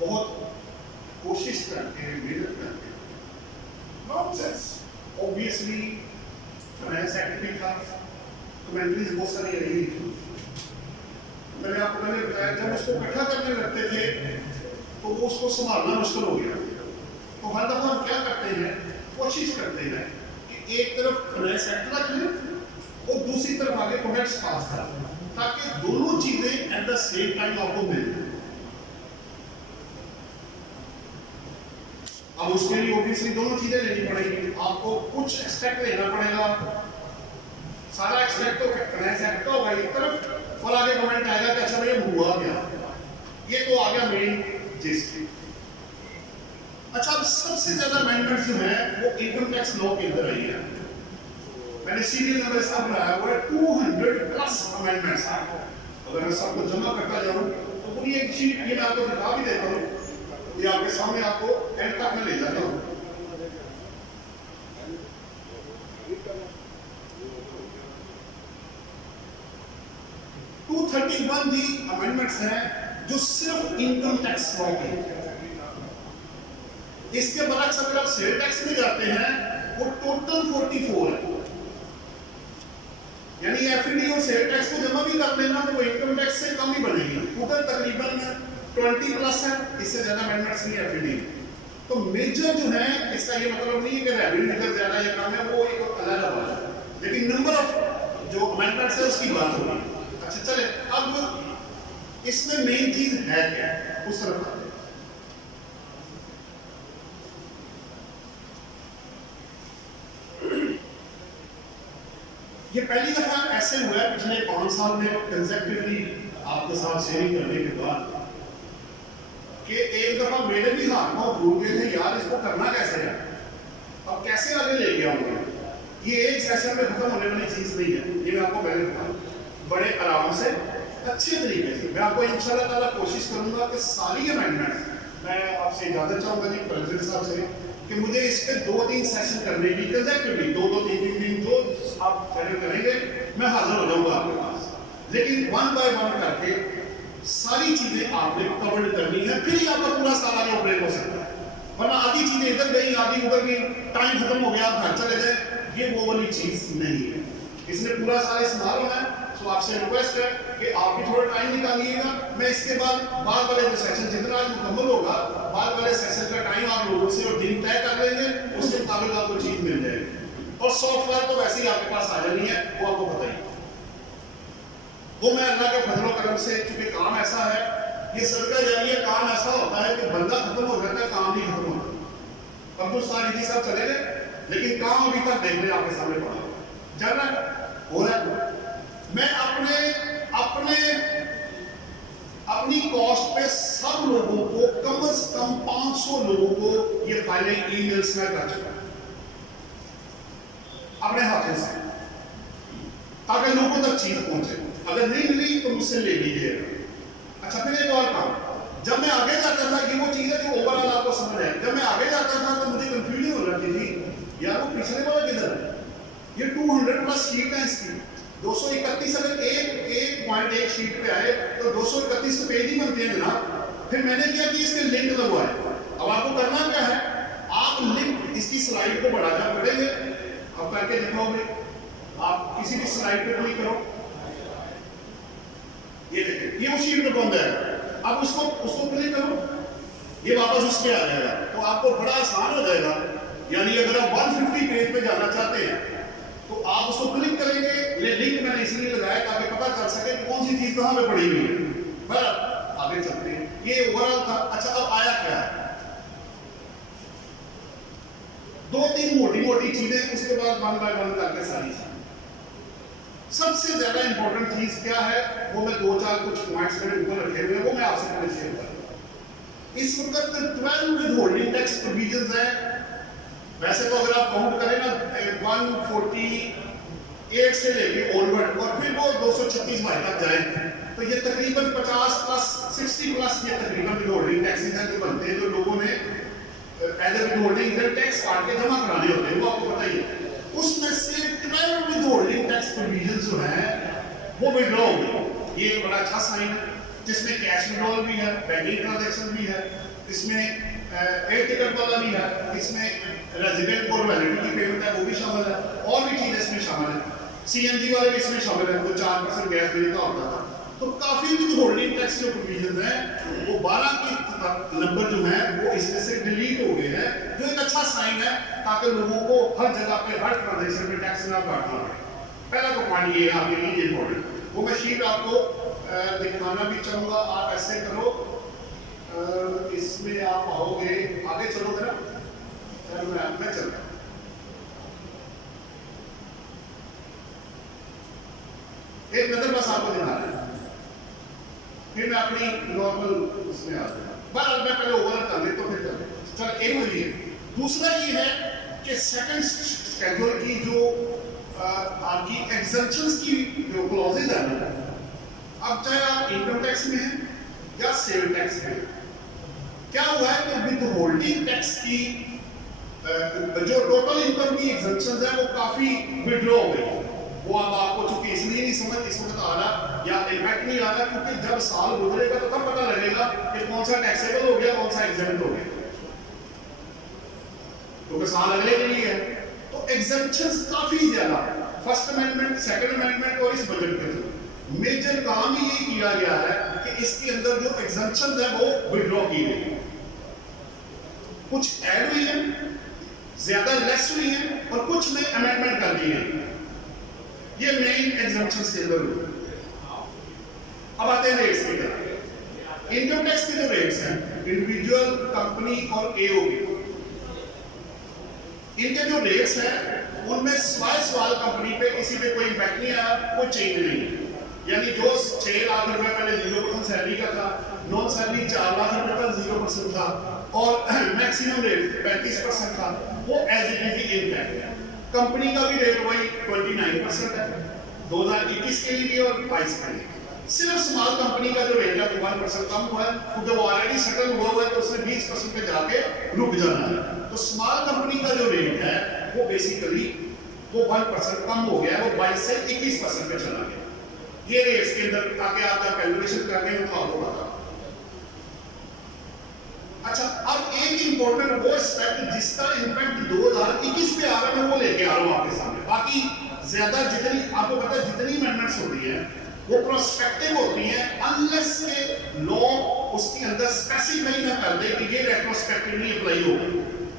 बहुत कोशिश करके मेहनत करके नॉनसेंस ऑब्वियसली फाइनेंस एक्ट में था, कमेंट्रीज बहुत सारी रही थी। मैंने आपको पहले बताया जब उसको इकट्ठा करने लगते थे तो वो उसको संभालना मुश्किल हो गया। तो हर दफा हम क्या करते हैं, कोशिश करते हैं कि एक तरफ फाइनेंस एक्ट रख लें और दूसरी तरफ आगे प्रोडक्ट्स पास करें, ताकि दोनों चीजें एट द सेम टाइम आपको मिल जाए। अब उसके लिए ऑब्वियसली दोनों चीजें लेनी पड़ेगी। आपको कुछ एक्सट्रैक्ट लेना पड़ेगा, सारा एक्सट्रैक्ट तो फाइनेंस एक्ट का होगा एक तरफ, और आगे कमेंट आएगा कि अच्छा भैया हुआ क्या। ये तो आ गया मेन जिस्ट। अच्छा, अब सबसे ज्यादा अमेंडमेंट्स जो है वो इनकम टैक्स लॉ के अंदर आई है। मैंने सीरियल नंबर इसका बनाया हुआ है 200 प्लस अमेंडमेंट्स। अगर मैं सबको जमा करता जाऊं तो पूरी एक शीट ये मैं आपको दिखा भी देता हूं, ये आपके सामने आपको एंड तक में ले जाता हूं। टू 231 जी अमेंडमेंट्स हैं जो सिर्फ इनकम टैक्स लॉ के। इसके बरक्स अगर आप सेल टैक्स में जाते हैं वो टोटल 44 है। यानी एफडी और सेल टैक्स को जमा भी कर लेना तो इनकम टैक्स से कम ही बनेगी। टोटल तकरीबन 20 प्लस है, इससे ज्यादा अमेंडमेंट्स नहीं एफडी। तो मेजर जो है इसका ये मतलब नहीं है कि रेवेन्यू निकल ज्यादा या कम है, वो एक अलग बात है, लेकिन नंबर ऑफ जो अमेंडमेंट्स है उसकी बात होगी। अच्छा चले, अब इसमें मेन चीज है क्या, उस तरफ आते हैं। ये पहली दफा ऐसे हुआ है पिछले 5 साल में कंसेक्टिवली आपके साथ शेयरिंग करने के बाद कि एक दफा मेरे भी हाथ में भूल गए थे यार इसको करना कैसे है, अब कैसे आगे लेके आऊंगा। ये एक सेशन में खत्म होने वाली चीज नहीं है, ये मैं आपको पहले बताऊं। बड़े आराम से अच्छे तरीके से मैं आपको इंशाल्लाह ताला कोशिश करूंगा कि सारी अमेंडमेंट्स मैं आपसे इजाजत चाहूंगा जी प्रेसिडेंट साहब से कि मुझे इस पे 2-3 सेशन करने की कंसेक्टिवली 2-3 दिन जो आप फैनल करेंगे मैं हाजिर हो जाऊंगा आपके पास, लेकिन 1 बाय 1 करके सारी चीजें आपने कवर्ड करनी है, फिर ही आपका पूरा साल आगे ऑपरेट हो सकता है। वरना आधी चीजें इधर गई आधी उधर गई, टाइम खत्म हो गया आप घर चले गए, ये वो वाली चीज नहीं है। इसमें पूरा साल इस्तेमाल होना है। तो आपसे रिक्वेस्ट है कि आप भी थोड़ा टाइम निकालिएगा। मैं इसके बाद वाले जो सेशन जितना आज मुकम्मल होगा वाले सेशन का टाइम आप लोगों से और दिन तय कर लेंगे, उसके मुताबिक आपको चीज मिल जाएगी। और सॉफ्टवेयर तो वैसे ही आपके पास आ जानी है, वो आपको पता ही। वो मैं अल्लाह के फजल करम से, चूंकि काम ऐसा है, ये सदका जारिया काम ऐसा होता है कि बंदा खत्म हो जाता है, काम नहीं खत्म होता। अब्दुल साहिदी साहब चले गए, लेकिन काम अभी तक देख रहे आपके सामने पड़ा चल रहा है, हो रहा है। मैं अपनी कॉस्ट पे सब लोगों को कम से कम 500 लोगों को ये फाइलें ईमेल्स में कर चुका अपने हाथों से, ताकि लोगों तक चीज पहुंचे। अगर नहीं मिली तो मुझसे ले लीजिएगा। अच्छा, फिर एक और काम, जब मैं आगे जाता था, ये वो चीज है जो ओवरऑल आपको समझ है, जब मैं आगे जाता था तो मुझे कंफ्यूजन हो जाती थी यार वो पिछले वाला किधर है। ये 200 प्लस शीट है इसकी, 231 अगर एक पॉइंट एक शीट पे आए तो 231 तो पेज ही बनते हैं जनाब। फिर मैंने किया कि इसके लिंक लगवाए। अब आपको करना क्या है, आप लिंक इसकी स्लाइड को बढ़ाना पड़ेंगे। अब करके दिखाओगे, आप किसी भी स्लाइड पे क्लिक करो, ये देखिए ये उस शीट पे बन जाएगा। अब उसको क्लिक करो, ये वापस उस पे आ जाएगा, तो आपको बड़ा आसान हो जाएगा। यानी अगर आप 150 पेज पे जाना चाहते हैं तो आप उसको क्लिक करेंगे। ये लिंक मैंने इसलिए लगाया ताकि पता चल सके कौन सी चीज कहां पे पड़ी हुई है। पर आगे चलते हैं, ये ओवरऑल था। अच्छा, अब आया क्या है, 2-3 मोटी चीजें, उसके बाद 1 बाय 1 करके सारी सबसे ज्यादा इंपॉर्टेंट चीज क्या है, वो मैं 2-4 कुछ पॉइंट्स मैंने ऊपर रखे हुए हैं, वो मैं आपसे पहले शेयर करूंगा। इस वक्त 12 विदहोल्डिंग टैक्स प्रोविजंस है। वैसे तो अगर आप काउंट करें ना 148 से लेके ऑनवर्ड और फिर वो 236 माह तक जाए, तो ये तकरीबन 50 प्लस 60 प्लस ये तकरीबन विदहोल्डिंग टैक्सेस हैं जो बनते हैं, जो लोगों ने एज ए विदहोल्डिंग टैक्स काट के जमा कराने होते हैं, वो आपको पता ही है। उसमें से 12 विदहोल्डिंग टैक्स प्रोविजन जो है वो विड्रॉ हुई। ये बड़ा अच्छा साइन है, जिसमें कैश विड्रॉल भी है, बैंकिंग ट्रांजैक्शन भी है, इसमें एयर टिकट वाला भी है, इसमें रेजिडेंट और वैलिडिटी की पेमेंट है वो भी शामिल है, और भी चीज़ें इसमें शामिल है। सीएनजी वाले भी इसमें शामिल है, तो 4% गैस देने का होता था। तो काफ़ी विद होल्डिंग टैक्स जो प्रोविजन है वो 12 की नंबर जो है वो इसमें से डिलीट हो गए हैं, जो एक अच्छा साइन है, ताकि लोगों को हर जगह पे हर ट्रांजेक्शन में टैक्स ना काटना पड़े। पहला तो पॉइंट ये है आपके लिए इम्पोर्टेंट, वो मैं शीट आपको दिखाना भी चाहूँगा। आप ऐसे करो, इसमें आप आओगे, आगे चलो जरा, मैं चल रहा हूँ। एक नजर बस आपको दिखा रहा है, फिर मैं अपनी नॉर्मल उसमें आता हूँ। मैं पहले ओवरऑल कर लेता हूँ, फिर कर लेता। चल एक तो ये, दूसरा ये है कि सेकंड शेड्यूल की जो आपकी एग्जम्पशंस की जो क्लॉजेज है ना, अब चाहे आप इनकम टैक्स में हैं या सेल टैक्स में, क्या हुआ है कि विद होल्डिंग टैक्स की जो टोटल इनकम की एग्जम्पशंस है वो काफी विड्रॉ हो गई। वो अब आपको चूंकि इसलिए नहीं समझ इस वक्त आ रहा या इम्पैक्ट नहीं आ रहा, क्योंकि जब साल गुजरेगा तो तब पता लगेगा कि कौन सा टैक्सेबल हो गया, कौन सा एग्जेम्प्ट हो गया, क्योंकि साल अगले के लिए है। तो एग्जेम्पशंस काफी ज्यादा, फर्स्ट अमेंडमेंट, सेकंड अमेंडमेंट और इस बजट के थ्रू मेजर काम ही ये किया गया है कि इसके अंदर जो एग्जेम्पशंस है वो विड्रॉ की गई, कुछ ऐड हुई है, ज्यादा लेस हुई है, और कुछ में अमेंडमेंट कर दी गई। ये मेन एग्जम्पशंस के अंदर हुए। अब आते हैं रेट्स की तरफ। इनकम टैक्स के जो रेट्स हैं, इंडिविजुअल, कंपनी और एओबी, इनके जो रेट्स हैं उनमें सवाल कंपनी पे किसी पे कोई इम्पैक्ट नहीं आया, कोई चेंज नहीं है। यानी जो 6 लाख रुपए पहले 0% सैलरी का था, नॉन सैलरी 4 लाख रुपए तक 0% था, और मैक्सिमम रेट 35% था, वो एज इट इज इनटैक्ट है। कंपनी का भी रेट वही 29% है 2021 के लिए और 22 के लिए। सिर्फ स्मॉल कंपनी का जो रेट है वो 1% कम हुआ है, क्योंकि वो ऑलरेडी सेटल हुआ हुआ है, तो उसने 20% पे जाके रुक जाना है। तो स्मॉल कंपनी का जो रेट है वो बेसिकली वो 1% कम हो गया है, वो 22 से 21% पे चला गया। ये रेट्स के अंदर, ताकि आप जब कैलकुलेशन करके मैं आपको बताऊं। अच्छा, अब एक इंपॉर्टेंट वो एस्पेक्ट जिसका इम्पैक्ट 2021 पे आ रहा है, मैं वो लेके आ रहा हूं आपके सामने। बाकी ज्यादा जितनी आपको पता है जितनी अमेंडमेंट्स होती है वो प्रोस्पेक्टिव होती है, अनलेस के लॉ उसके अंदर स्पेसिफाई ना कर दे कि ये रेट्रोस्पेक्टिवली अप्लाई होगा,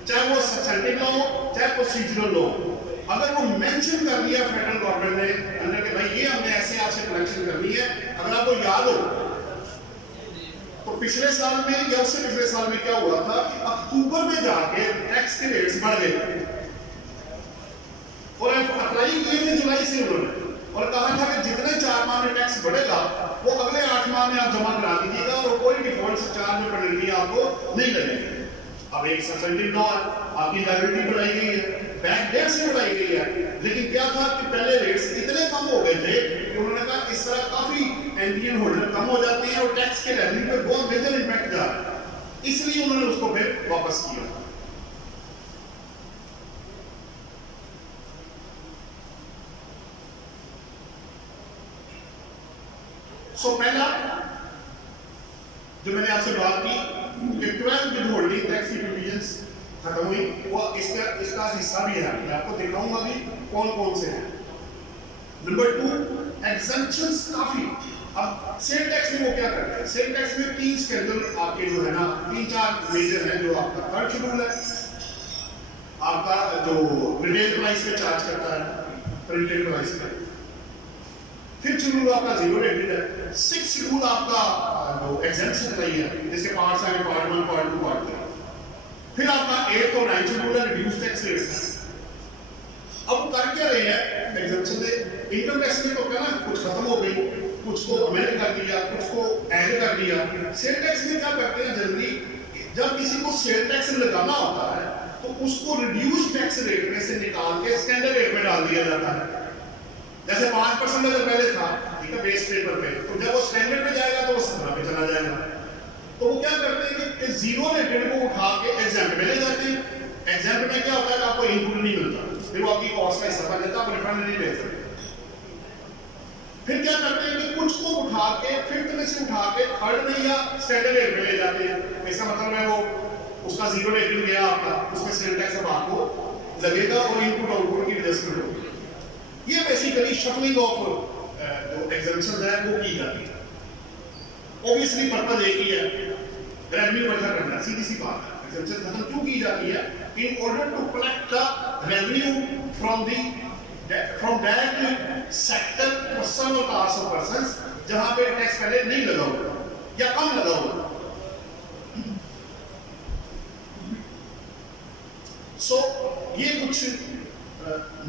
चाहे वो सब्सटेंटिव लॉ हो चाहे प्रोसीजरल लॉ। अगर वो मेंशन कर दिया फेडरल गवर्नमेंट ने अंदर के भाई ये हमने ऐसे आपसे कलेक्शन करनी है, अगर आपको याद हो तो पिछले साल में या उससे पिछले साल में क्या हुआ था कि अक्टूबर में जाके टैक्स के रेट्स बढ़ गए और अप्लाई किए थे जुलाई से उन्होंने, और कहा था कि जितने 4 माह में टैक्स बढ़ेगा वो अगले 8 माह में आप जमा करा दीजिएगा और कोई डिफॉल्ट चार्ज में पेनल्टी आपको नहीं लगेगी। अब एक सब्सिडी लॉ आपकी लायबिलिटी बढ़ाई गई है, बैंक डेट से बढ़ाई गई है, लेकिन क्या था कि पहले रेट्स इतने कम हो गए थे कि उन्होंने कहा इस तरह काफी एनपीएल होल्डर कम हो जाते हैं और टैक्स के रेवेन्यू पे बहुत मेजर इंपैक्ट जा रहा है, इसलिए उन्होंने उसको फिर वापस किया। सो पहला जो मैंने आपसे बात की कि 12 विद होल्डिंग टैक्स की प्रोविजंस खत्म हुई, वो इसका हिस्सा भी है, मैं आपको दिखाऊंगा भी कौन कौन से हैं। नंबर 2, एग्जम्पशंस काफी। अब सेल टैक्स में वो क्या करते हैं, सेल टैक्स में 3 स्केड्यूल आपके जो है ना 3-4 मेजर है। जो आपका थर्ड शेड्यूल है, आपका जो रिटेल प्राइस पे चार्ज करता है प्रिंटेड प्राइस पे। फिफ्थ शेड्यूल आपका जीरो रेटेड है। सिक्स्थ शेड्यूल आपका जो एग्जेम्पशन रही है, जिसके पार्ट्स आए पार्ट 1, पार्ट 2, पार्ट 3। फिर आपका 8th और 9th शेड्यूल है रिड्यूस टैक्स रेट्स। अब कर क्या रहे हैं एग्जेम्पशन में, इनकम टैक्स में तो क्या ना कुछ खत्म हो गई, कुछ को अमेंड कर दिया, कुछ को ऐड कर दिया। सेल टैक्स में क्या करते हैं जनरली, जब किसी को सेल टैक्स लगाना होता है तो उसको रिड्यूस टैक्स रेट में से निकाल के स्टैंडर्ड रेट में डाल दिया जाता है। जैसे 5% अगर पहले था, ठीक है, बेस पेपर पे, तो जब वो स्टैंडर्ड पे जाएगा तो वो 17 पे चला जाएगा। तो वो क्या करते हैं कि जीरो रेटेड को उठा के एग्जाम्पट में ले जाते हैं। एग्जाम्पट में क्या होता है कि आपको इनपुट नहीं मिलता, फिर वो आपकी कॉस्ट का हिस्सा बन जाता है, आप रिफंड नहीं ले सकते। फिर क्या करते हैं कि कुछ को उठा के फिफ्थ में से उठा के थर्ड में या स्टैंडर्ड रेट में ले जाते हैं। इसका मतलब है वो जीरो लेकर गया आपका, उसमें सेल टैक्स अब आपको लगेगा और इनपुट आउटपुट की एडजस्टमेंट होगी। ये बेसिकली शफलिंग ऑफ जो एग्जेम्पशन है वो की जाती है। ऑब्वियसली पर्पज एक ही है, रेवेन्यू इकट्ठा करना, सीधी सी बात है। एग्जेम्पशन खत्म क्यों की जाती है? In order to collect the revenue from that sector person और क्लास ऑफ पर्संस जहां पे टैक्स पहले नहीं लगा हुआ या कम लगा हुआ। सो ये कुछ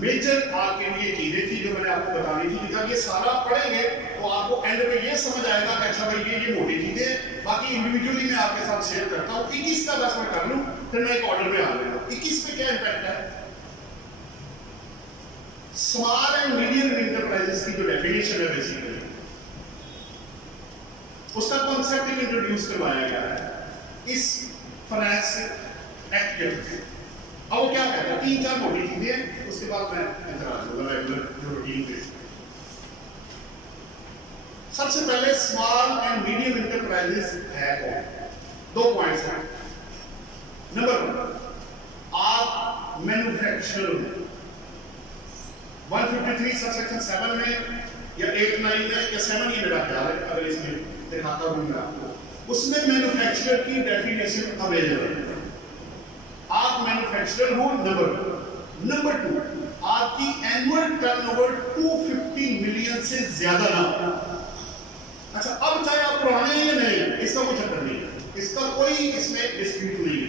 मेजर आपके लिए चीजें थी जो मैंने आपको बतानी थी। जब ये सारा पढ़ेंगे तो आपको एंड में ये समझ आएगा कि अच्छा भाई ये मोटी चीजें, बाकी इंडिविजुअली मैं आपके साथ शेयर करता हूँ। 21 का बस मैं कर लूँ, फिर मैं एक ऑर्डर में आ जाऊंगा। 21 पे क्या इंपैक्ट है? स्मॉल एंड मीडियम इंटरप्राइजेस की जो डेफिनेशन है बेसिकली उसका कॉन्सेप्ट इंट्रोड्यूस करवाया गया है इस फाइनेंस एक्ट के थ्रू। अब वो क्या कहता है? 3-4 मोटी चीजें, उसके बाद मैं इधर आ जाऊंगा रेगुलर जो रूटीन पे। सबसे पहले स्मॉल एंड मीडियम इंटरप्राइजेस है कौन? 2 पॉइंट्स हैं। नंबर 1, आप मैन्युफैक्चरर हो। 153 सबसेक्शन 7 में या 8, 9 में या 7 ये मेरा ख्याल है, अगर इसमें दिखाता हूं मैं आपको, उसमें मैन्युफैक्चरर की डेफिनेशन अवेलेबल है। आप मैन्युफैक्चरर हो, नंबर 1। नंबर 2, आपकी एनुअल टर्नओवर 250 मिलियन से ज्यादा ना हो। अच्छा, अब चाहे आप पुराने हैं या नहीं, इसका कोई चक्कर नहीं है, इसका कोई इसमें डिस्प्यूट नहीं है।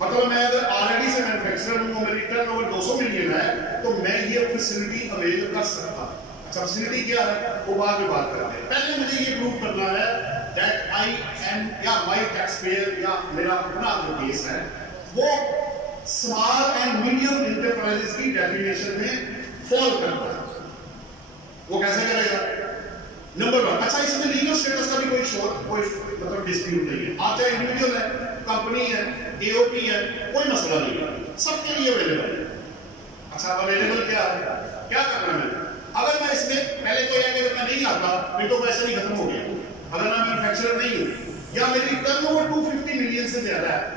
मतलब मैं अगर ऑलरेडी से मैन्युफैक्चरर हूं, मेरी टर्नओवर 200 मिलियन है, तो मैं ये फैसिलिटी अवेल कर सकता। अच्छा, फैसिलिटी क्या है वो बाद में बात करते हैं। पहले मुझे ये प्रूव करना है दैट आई एम या माय टैक्स पेयर या मेरा अपना जो केस है वो स्मॉल एंड मीडियम इंटरप्राइजेस की डेफिनेशन में फॉल करता है। वो कैसे करेगा? नंबर 1, अच्छा इसमें लीगल स्टेटस का भी कोई मतलब डिस्प्यूट नहीं है। आप चाहे इंडिविजुअल है, कंपनी है, एओपी है, कोई मसला नहीं है, सबके लिए अवेलेबल है। अच्छा, अवेलेबल क्या है? क्या करना है? अगर मैं इसमें पहले तो यह अगर मैं नहीं आता फिर तो पैसा नहीं खत्म हो गया। अगर मैं मैन्युफैक्चरर नहीं हूं या मेरी टर्नओवर 250 मिलियन से ज्यादा है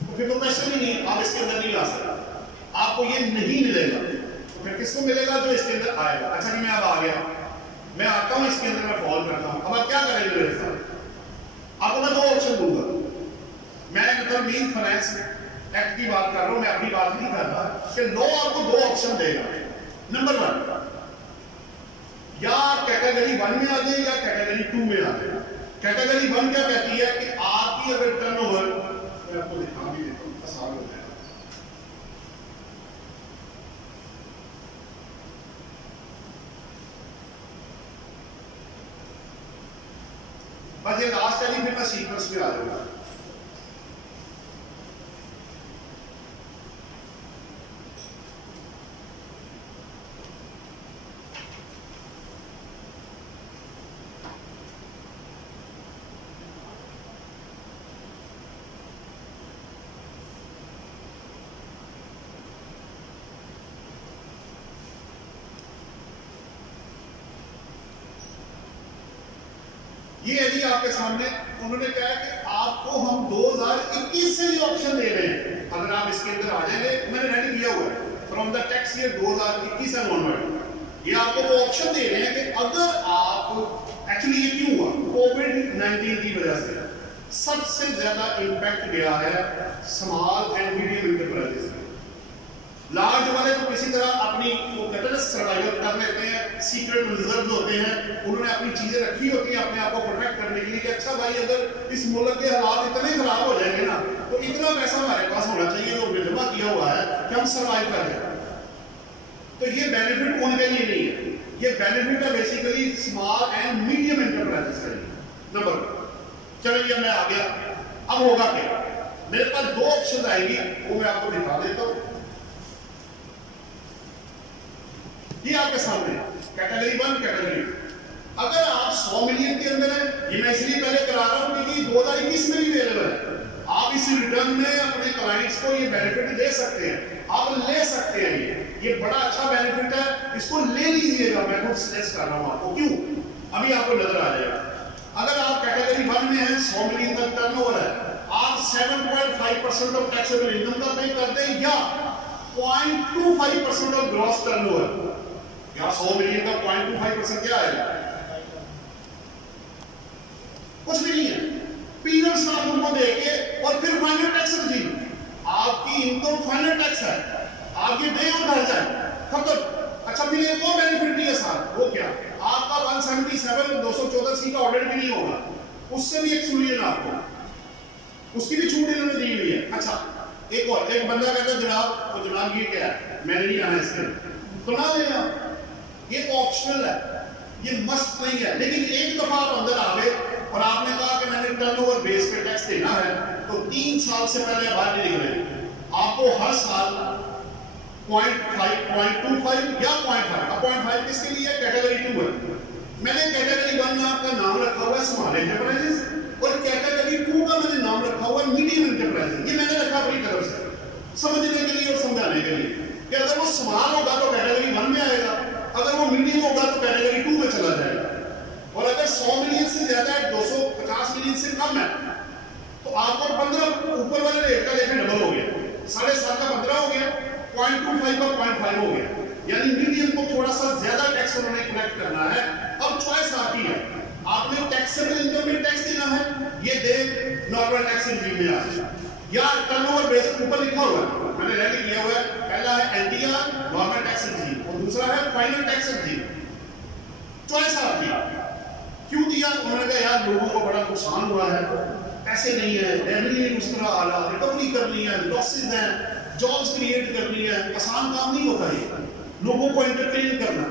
तो फिर तो पैसा भी नहीं, आप इसके अंदर नहीं आ सकते, आपको ये नहीं मिलेगा। तो फिर किसको मिलेगा? जो इसके अंदर आएगा। अच्छा जी, मैं अब आ गया, मैं आता हूं इसके अंदर, मैं फॉल करता हूं। अब आप क्या करेंगे मेरे साथ? आपको मैं 2 ऑप्शन दूंगा। मैं मतलब मीन फाइनेंस एक्ट की बात कर रहा हूं, मैं अपनी बात नहीं कर रहा कि लॉ आपको 2 ऑप्शन देगा। नंबर 1, या कैटेगरी 1 में आ जाए या कैटेगरी 2 में आ जाए। कैटेगरी 1 क्या कहती है कि आपकी अगर टर्नओवर, मैं आपको दिखा भी देता हूं, आसान हो जाएगा। बस ये लास्ट वाली फिर मैं सीक्वेंस में आ जाऊंगा। ये यदि आपके सामने उन्होंने कहा कि आपको हम 2021 से ही ऑप्शन दे रहे हैं। अगर आप इसके अंदर आ जाएंगे, मैंने रेडी किया हुआ है from the tax year 2021 and onward, ये आपको वो ऑप्शन दे रहे हैं कि अगर आप एक्चुअली ये क्यों हुआ? कोविड-19 की वजह से सबसे ज्यादा इंपैक्ट गया है स्मॉल एंड मीडियम इंटरप्राइजेस में। लार्ज वाले तो किसी तरह अपनी वो कहते हैं सर्वाइवल कर लेते हैं, सीक्रेट रिजर्व होते हैं, उन्होंने अपनी चीजें रखी होती हैं अपने आप को प्रोटेक्ट करने के लिए कि अच्छा भाई अगर इस मुल्क के हालात इतने खराब हो जाएंगे ना तो इतना पैसा हमारे पास होना चाहिए जो जमा किया हुआ है कि हम सर्वाइव कर जाए। तो ये बेनिफिट उनके लिए नहीं है, ये बेनिफिट है basically small and medium enterprises के लिए। नंबर, चलिए मैं आ गया। अब होगा क्या? मेरे पास 2 ऑप्शन आएंगी, वो मैं आपको दिखा देता हूं। ये आपके सामने कैटेगरी 1, कैटेगरी 2। अगर आप 100 मिलियन के अंदर है, ये मैं इसलिए पहले करा रहा हूं क्योंकि 2021 में भी अवेलेबल है। आप इस रिटर्न में अपने क्लाइंट्स को ये बेनिफिट दे सकते हैं, आप ले सकते हैं। ये बड़ा अच्छा बेनिफिट है, इसको ले लीजिएगा। मैं खुद सजेस्ट कर रहा हूं आपको। क्यों? अभी आपको नजर आ जाएगा। अगर आप कैटेगरी 1 में हैं, 100 मिलियन तक टर्नओवर है, आप 7.5% ऑफ टैक्सेबल इनकम का पे करते हैं या 0.25% ऑफ ग्रॉस टर्नओवर। क्या 100 मिलियन का 0.25% क्या है? कुछ भी नहीं है। पीरियड्स आप उनको देके और फिर फाइनल टैक्स जी, आपकी इनकम फाइनल टैक्स है, आप ये दे और घर जाए खत्म। अच्छा फिर एक और बेनिफिट भी है साथ, वो क्या? आपका 177 214C का ऑडिट भी नहीं होगा, उससे भी एक्सक्लूजन आपको, उसकी भी छूट इन्होंने दी हुई है। अच्छा एक और, एक बंदा कहता है जनाब, तो जनाब ये क्या है, मैंने नहीं आना इसके तो ना लेना, ये ऑप्शनल है, ये मस्ट नहीं है। लेकिन एक दफा आप अंदर आ गए और आपने कहा कि मैंने टर्नओवर बेस पे टैक्स देना है, तो 3 साल से पहले बाहर नहीं निकले, आपको हर साल 0.5, 0.25 या 0.5। अब 0.5 किसके लिए? कैटेगरी 2 है। मैंने कैटेगरी 1 में आपका नाम रखा हुआ है स्मॉल एंटरप्राइजेस, और कैटेगरी 2 का मैंने नाम रखा हुआ है मीडियम एंटरप्राइजेस। ये मैंने रखा अपनी तरफ से समझने के लिए और समझाने के लिए कि अगर वो स्मॉल होगा तो कैटेगरी 1 में आएगा, अगर वो मीडियम होगा तो कैटेगरी 2 में चला जाएगा। और अगर 100 मिलियन से ज्यादा है, 250 मिलियन से कम है, तो आपको 15 ऊपर वाले रेट का देखिए डबल हो गया, 7.5 का 15 हो गया, 0.25 का 0.5 हो गया, यानी मीडियम को थोड़ा सा ज्यादा टैक्स उन्होंने कलेक्ट करना है। अब चॉइस आपकी है, आपने टैक्सेबल इनकम में टैक्स देना है, ये दे नॉर्मल टैक्स रिजीम में आ जाए, या टर्नओवर बेस ऊपर लिखा हुआ है, मैंने रेडी किया हुआ है, पहला है एनटीआर नॉर्मल टैक्स रिजीम और दूसरा है फाइनल टैक्स रिजीम। चॉइस आपकी। क्यों दिया? उन्होंने कहा यार लोगों को बड़ा नुकसान हुआ है, पैसे नहीं है, रेवेन्यू उस तरह आ रहा, रिकवरी करनी है, लॉसेज हैं, जॉब्स क्रिएट करनी है, आसान काम नहीं होता ये, लोगों को एंटरटेन करना,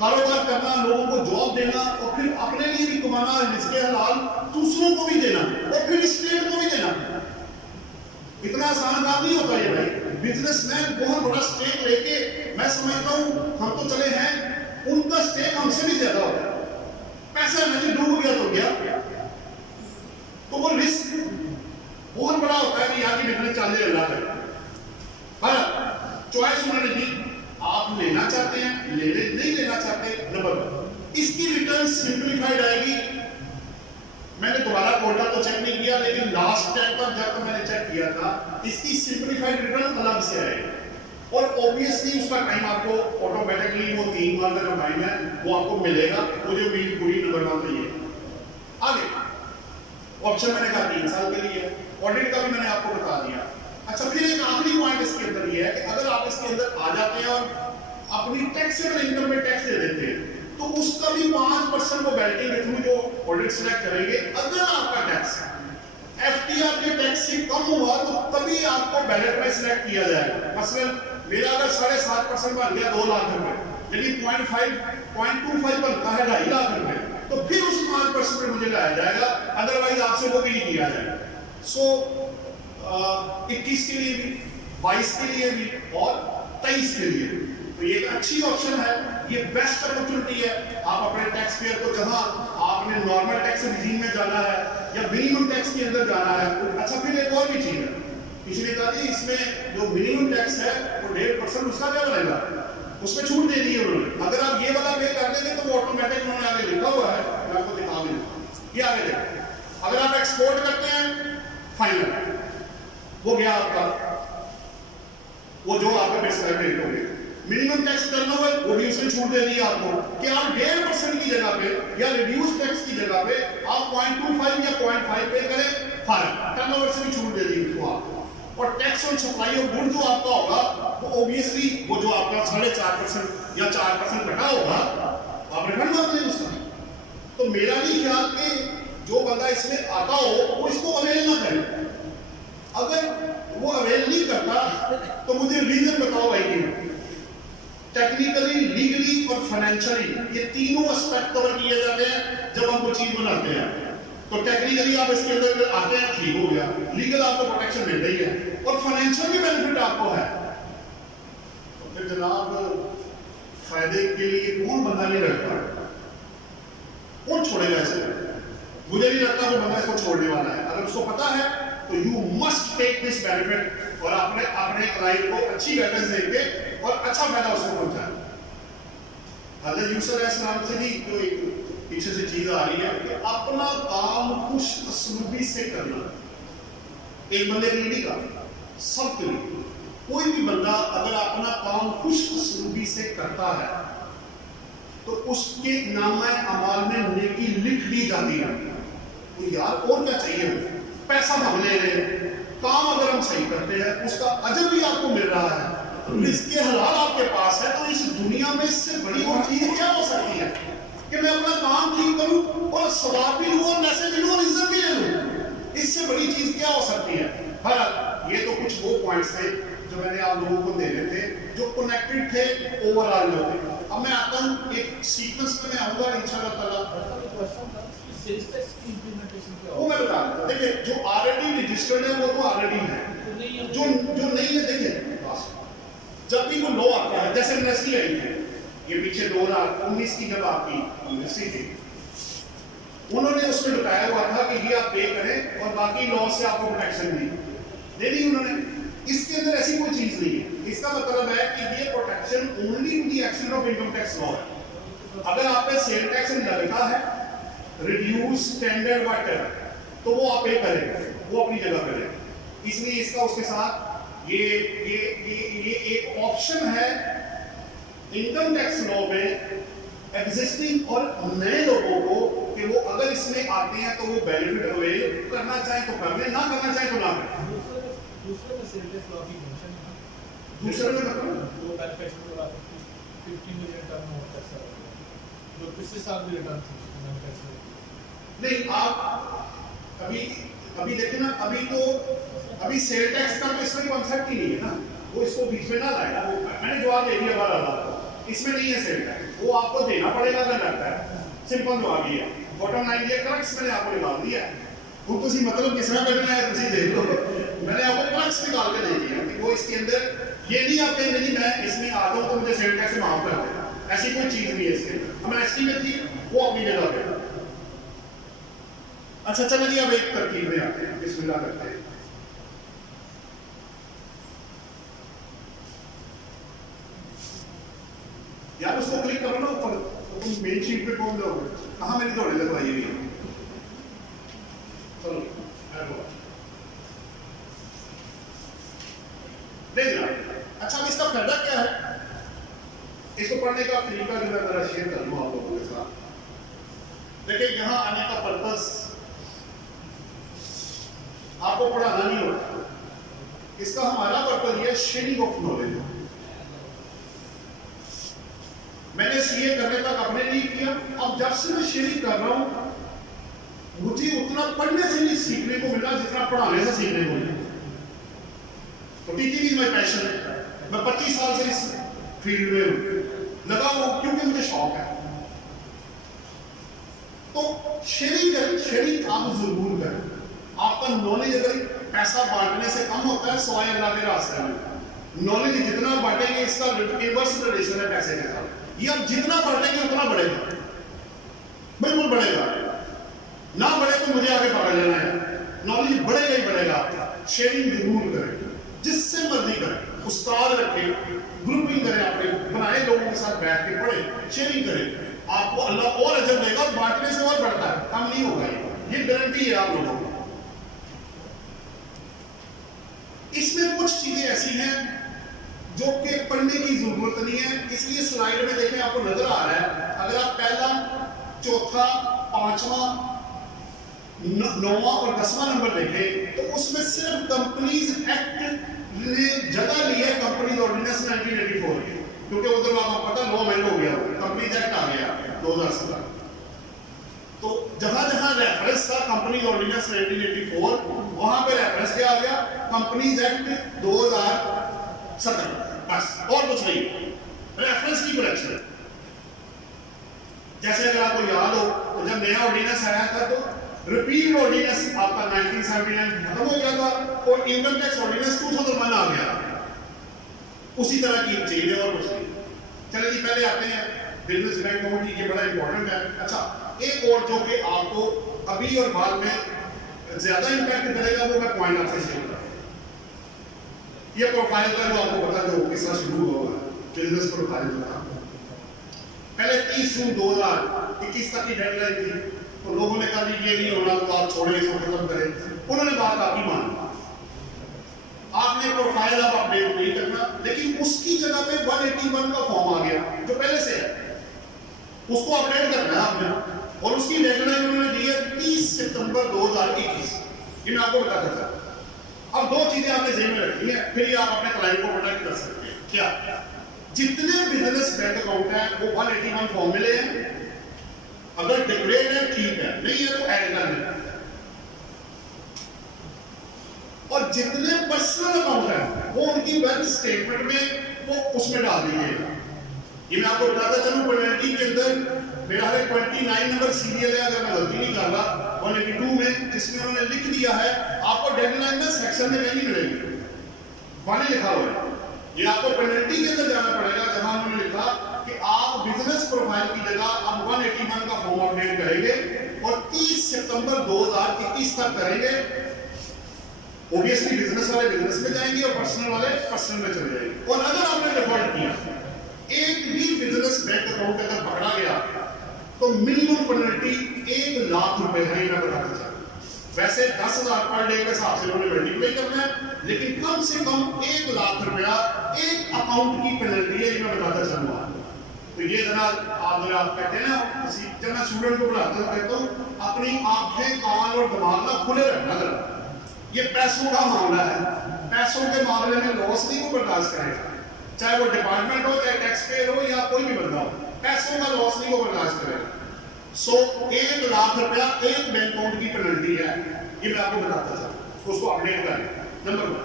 कारोबार करना, लोगों को जॉब देना और फिर अपने लिए भी कमाना, रिज़्क़े हलाल दूसरों को भी देना और फिर स्टेट को भी देना। इतना आसान काम नहीं होता ये भाई। बिजनेसमैन बहुत बड़ा स्टेक लेके, मैं समझता हूँ हम तो चले हैं, उनका स्टेक हमसे भी ज्यादा होता है। पैसा नहीं डूब गया तो गया, तो वो रिस्क बहुत बड़ा होता है कि यहाँ की बिजनेस चालने लग जाता है। पर चॉइस उन्होंने दी, आप लेना चाहते हैं ले ले, नहीं लेना चाहते नंबर। इसकी रिटर्न सिंप्लीफाइड आएगी। मैंने दोबारा कोटा तो चेक नहीं किया, लेकिन लास्ट टाइम पर जब मैंने चेक किया था, इसकी सिंप्लीफाइड रिटर्न अलग से आएगी और ऑब्वियसली उसका टाइम आपको ऑटोमेटिकली वो 3 माह का जो टाइम है वो आपको मिलेगा। मुझे उम्मीद पूरी नंबर वन रही है। आगे ऑप्शन मैंने कहा 3 साल के लिए, ऑडिट का भी मैंने आपको बता दिया। अच्छा फिर एक आखिरी पॉइंट इसके अंदर ये है कि अगर आप इसके अंदर आ जाते हैं और अपनी टैक्सेबल इनकम में टैक्स दे देते हैं, तो उसका भी 5% वो बैल्टिंग के थ्रू जो ऑडिट सिलेक्ट करेंगे, अगर आपका टैक्स एफटीआर के टैक्स से कम हुआ तो तभी आपको बैलेट में सिलेक्ट किया जाएगा। मसलन मेरा अगर 7.5% बन गया 2 लाख रुपए, लेकिन 0.25 बनता है 2.5 लाख रुपए, तो फिर उस 5% में मुझे लाया जाएगा, अदरवाइज आपसे वो भी नहीं किया जाएगा। सो 21 के लिए भी, 22 के लिए भी और 23 के लिए भी। तो ये एक अच्छी ऑप्शन है, ये बेस्ट अपॉर्चुनिटी है। आप अपने टैक्स पेयर को, जहां आपने नॉर्मल टैक्स रिजीम में जाना है या मिनिमम टैक्स के अंदर जाना है। अच्छा फिर एक और भी चीज है, किसी ने कहा जी इसमें जो मिनिमम टैक्स है वो 1.5% उसका क्या बनेगा, उसमें छूट दे दी है उन्होंने। अगर आप ये वाला पे कर देंगे तो वो ऑटोमेटिक उन्होंने आगे लिखा हुआ है, मैं आपको दिखा दूंगा, ये आगे देखो। अगर आप एक्सपोर्ट करते हैं फाइनल वो गया आपका, वो जो आपका प्रिस्क्राइब रेट हो गया। मिनिमम टैक्स टर्नओवर वो भी उसने छूट दे दी आपको कि आप 1.5% की जगह पे या रिड्यूस टैक्स की जगह पे आप 0.25 या 0.5 पे करें, फर्क टर्नओवर से भी छूट दे दी उसको आपको। और tax on supply of good जो आपका होगा वो ऑब्वियसली वो जो आपका 4.5% या 4% घटा होगा आप रिफंड मांग लेंगे उसका। तो मेरा नहीं ख्याल कि जो बंदा इसमें आता हो वो इसको अवेल ना करे। अगर वो अवेल नहीं करता तो मुझे रीजन बताओ भाई कि टेक्निकली, लीगली और फाइनेंशियली ये तीनों एस्पेक्ट कवर किए जाते हैं जब हम कोई चीज बनाते हैं। तो टेक्निकली आप इसके अंदर आते हैं, ठीक हो गया, लीगल आपको प्रोटेक्शन मिल रही है और फाइनेंशियल भी बेनिफिट आपको है। तो फिर जनाब फायदे के लिए कौन बंदा नहीं लड़ता, कौन छोड़ेगा इसे? मुझे नहीं लगता वो बंदा इसको छोड़ने वाला है। अगर उसको पता है तो you must take this benefit और अपने अपने क्लाइंट को अच्छी गाइडेंस देके और अच्छा फायदा उसको पहुंचाए। हज़रत यूसुफ अलैहिस्सलाम से भी जो एक पीछे से चीज आ रही है कि अपना काम खुश असलूबी से करना। एक बंदे के लिए नहीं करता, सबके लिए। कोई भी बंदा अगर अपना काम खुशउस्लूबी से करता है तो उसके नामा अमाल में नेकी लिख दी जाती है। तो यार और क्या चाहिए? पैसा हम ले रहे हैं, काम अगर हम सही करते हैं उसका अजर भी आपको मिल रहा है, इसके हलाल आपके पास है, तो इस दुनिया में इससे बड़ी और चीज क्या हो सकती है कि मैं अपना काम ठीक करूं और सवाब भी लूं और पैसे भी लूं और इज्जत भी ले लूं? इससे बड़ी चीज क्या हो सकती है? हाँ, ये तो कुछ वो पॉइंट्स थे जो मैंने आप लोगों को देने थे जो कनेक्टेड थे ओवरऑल लोग। अब मैं आता हूँ एक सीक्वेंस में आऊंगा इंशाल्लाह ताला। वो मैं बता रहा हूँ, देखिए जो ऑलरेडी रजिस्टर्ड है वो तो ऑलरेडी है, जो नहीं है देखिए बस जब भी कोई लॉ आता है, जैसे एमनेस्टी आई है, ये पीछे 2019 की जब आपकी एमनेस्टी थी, उन्होंने उसमें बताया हुआ था कि ये आप पे करें और बाकी लॉ से आपको प्रोटेक्शन दे दी उन्होंने। इसके अंदर ऐसी कोई चीज नहीं है। इसका मतलब है कि ये protection only in the action of income tax law है। अगर आप पे सेल टैक्स लगता है रिड्यूस स्टैंडर्ड वाटर, तो वो आप पे करेंगे, वो अपनी जगह करेंगे। इसलिए इसका उसके साथ ये एक ऑप्शन है इनकम टैक्स लॉ में एग्जिस्टिंग और नए लोगों को कि वो अगर इसमें आते हैं तो वो बेनिफिट अवेल करना चाहे तो कर ले, ना करना चाहे तो ना करें। दूसरे में सेल टैक्स लॉ की मेंशन है। दूसरे में मतलब दो manufacturing law 50 million turn over tax है, जो पिछले साल भी रिटर्न थी मैन्युफैक्चरिंग नहीं। आप अभी देखें ना, अभी सेल टैक्स का तो इसमें कॉन्सेप्ट ही नहीं है ना, वो इसको बीच में ना लाएगा। मैंने जवाब दे दिया बार बार, इसमें नहीं है सेल टैक्स, वो आपको देना पड़ेगा अगर लगता है। सिंपल जवाब ये है, बॉटम लाइन ये क्रक्स मैंने आपको निकाल दिया है। वो तुसी मतलब किस तरह करना है तुसी देख लो, मैंने आपको क्रक्स निकाल के दे दिया कि वो इसके अंदर ये नहीं आप कहेंगे नहीं मैं इसमें आ जाऊं तो मुझे सेल टैक्स से माफ कर देना, ऐसी कोई चीज नहीं है इसके अंदर। हमें एसटीमेट थी वो अपनी जगह पे। अच्छा चलिए जी अब एक तरकीब में आते हैं, बिस्मिल्लाह करते हैं। यार उसको क्लिक करो ना ऊपर, तुम मेन शीट पे कौन जाओगे? कहाँ मेरी दौड़े लगवाई हुई है? चलो देख रहा। अच्छा अब इसका फायदा क्या है? इसको पढ़ने का तरीका जो मैं जरा शेयर कर लूँ आप लोगों के साथ। देखिए यहाँ आने का पर्पस आपको पढ़ाना नहीं होता, इसका हमारा पर्पस ये शेयरिंग ऑफ नॉलेज। मैंने सीए करने तक अपने लिए किया, अब जब से मैं शेयरिंग कर रहा हूं मुझे उतना पढ़ने से नहीं सीखने को मिला जितना पढ़ाने से सीखने को मिला। तो टीचिंग इज माय पैशन। मैं 25 साल से इस फील्ड में लगा हूं क्योंकि मुझे शौक है। तो शेयरिंग आप जरूर करें। आपका नॉलेज अगर पैसा बांटने से कम होता है सवाए अल्लाह के रास्ते में, नॉलेज जितना बांटेंगे इसका रिवर्स रिलेशन है पैसे के साथ। ये आप जितना बांटेंगे उतना बढ़ेगा, बिल्कुल बढ़ेगा। ना बढ़े तो मुझे आगे पकड़ लेना है, नॉलेज बढ़ेगा ही बढ़ेगा आपका। शेयरिंग जरूर करें, जिससे मर्जी करें, उस्ताद रखें, ग्रुपिंग करें, अपने बनाए लोगों के साथ बैठ के पढ़े, शेयरिंग करें, आपको अल्लाह और अजर देगा। बांटने से और बढ़ता है, कम नहीं होगा। ये गारंटी है आप लोगों को। इसमें कुछ चीजें ऐसी हैं जो कि पढ़ने की जरूरत नहीं है, इसलिए स्लाइड में देखें आपको नजर आ रहा है। अगर आप पहला, चौथा, पांचवा, 9वां और 10वां नंबर देखें तो उसमें सिर्फ कंपनीज एक्ट ने जगह ली है कंपनीज ऑर्डिनेंस 1984 की, क्योंकि उधर आपको पता लॉ अमेंड हो गया, कंपनीज एक्ट आ गया 2017। तो जहां जहां रेफरेंस था कंपनीज ऑर्डिनेंस 1984, वहां पे रेफरेंस क्या आ गया? कंपनीज एक्ट 2017, बस और कुछ नहीं। रेफरेंस की करेक्शन। जैसे अगर आपको याद हो तो जब नया ऑर्डिनेंस आया था तो रिपील ऑर्डिनेंस आपका 1979 खत्म हो गया था और इनकम टैक्स ऑर्डिनेंस 2001 आ गया। उसी तरह की एक चीज है और कुछ नहीं। चलिए जी पहले आते हैं बिजनेस बैंक कमेटी, ये बड़ा इंपॉर्टेंट है। अच्छा एक और जो कि आपको अभी और बाद में ज्यादा इंपैक्ट करेगा वो मैं पॉइंट आपसे शेयर करूंगा। ये प्रोफाइल का जो आपको पता जो किस तरह शुरू होगा बिजनेस प्रोफाइल का, पहले 30 जून 2021 तक की डेडलाइन थी, तो लोगों ने कहा ये नहीं होना तो आप छोड़े, इसको खत्म करें। उन्होंने बात आपकी मानी, प्रोफाइल आप अपडेट नहीं करना, लेकिन उसकी जगह पे 181 का फॉर्म आ गया जो पहले से है, उसको अपडेट करना है आपने, और उसकी डेडलाइन उन्होंने दी है 30 सितंबर 2021। ये मैं आपको बताता था। अब दो चीजें आपने जेब में रखनी है, फिर ये आप अपने क्लाइंट को प्रोटेक्ट कर सकते हैं। क्या? जितने बिजनेस बैंक अकाउंट हैं वो 181 फॉर्म मिले हैं, अगर डिक्लेयर्ड है ठीक है, नहीं है तो ऐड कर देना। और जितने पर्सनल अकाउंट हैं वो उनकी बैंक स्टेटमेंट में वो उसमें डाल दीजिएगा। ये मैं आपको बताता चलूं, पेनल्टी के अंदर मेरा है 29 नंबर सीरियल है, अगर मैं गलती नहीं कर रहा, 182 में, जिसमें उन्होंने लिख दिया है, आपको डेडलाइन में सेक्शन में नहीं मिलेगी, वहां लिखा हुआ है। ये आपको पेनल्टी के अंदर जाना पड़ेगा, जहां उन्होंने लिखा कि आप बिजनेस प्रोफाइल की जगह अब 181 का फॉर्म अपडेट करेंगे और 30 सितंबर 2021 तक करेंगे। ऑब्वियसली बिजनेस वाले बिजनेस में जाएंगे और पर्सनल वाले पर्सनल में चले जाएंगे। और अगर आपने डिफॉल्ट किया, एक भी बिजनेस बैंक अकाउंट अगर पकड़ा गया तो मिनिमम पेनल्टी 1 लाख रुपए है, मैं बताना चाहता हूं। वैसे 10,000 पर डे के हिसाब से उन्होंने मल्टीप्लाई करना है, लेकिन कम से कम 1 लाख रुपया एक अकाउंट की पेनल्टी है, ये मैं बताता चलूंगा। तो ये जरा आप कहते हैं ना, जब मैं स्टूडेंट को पढ़ाता हूं कहता हूं अपनी आंखें, कान और दिमाग ना खुले रखना जरा। ये पैसों का मामला है, पैसों के मामले में लॉस नहीं को बर्दाश्त करेगा, चाहे वो डिपार्टमेंट हो, चाहे टैक्स पेयर हो, या कोई भी बंदा हो, पैसों का लॉस नहीं को बर्दाश्त करेगा। सो 1 लाख रुपया एक बैंक अकाउंट की पेनल्टी है, ये मैं आपको बताता था, उसको अपडेट करें। नंबर 1।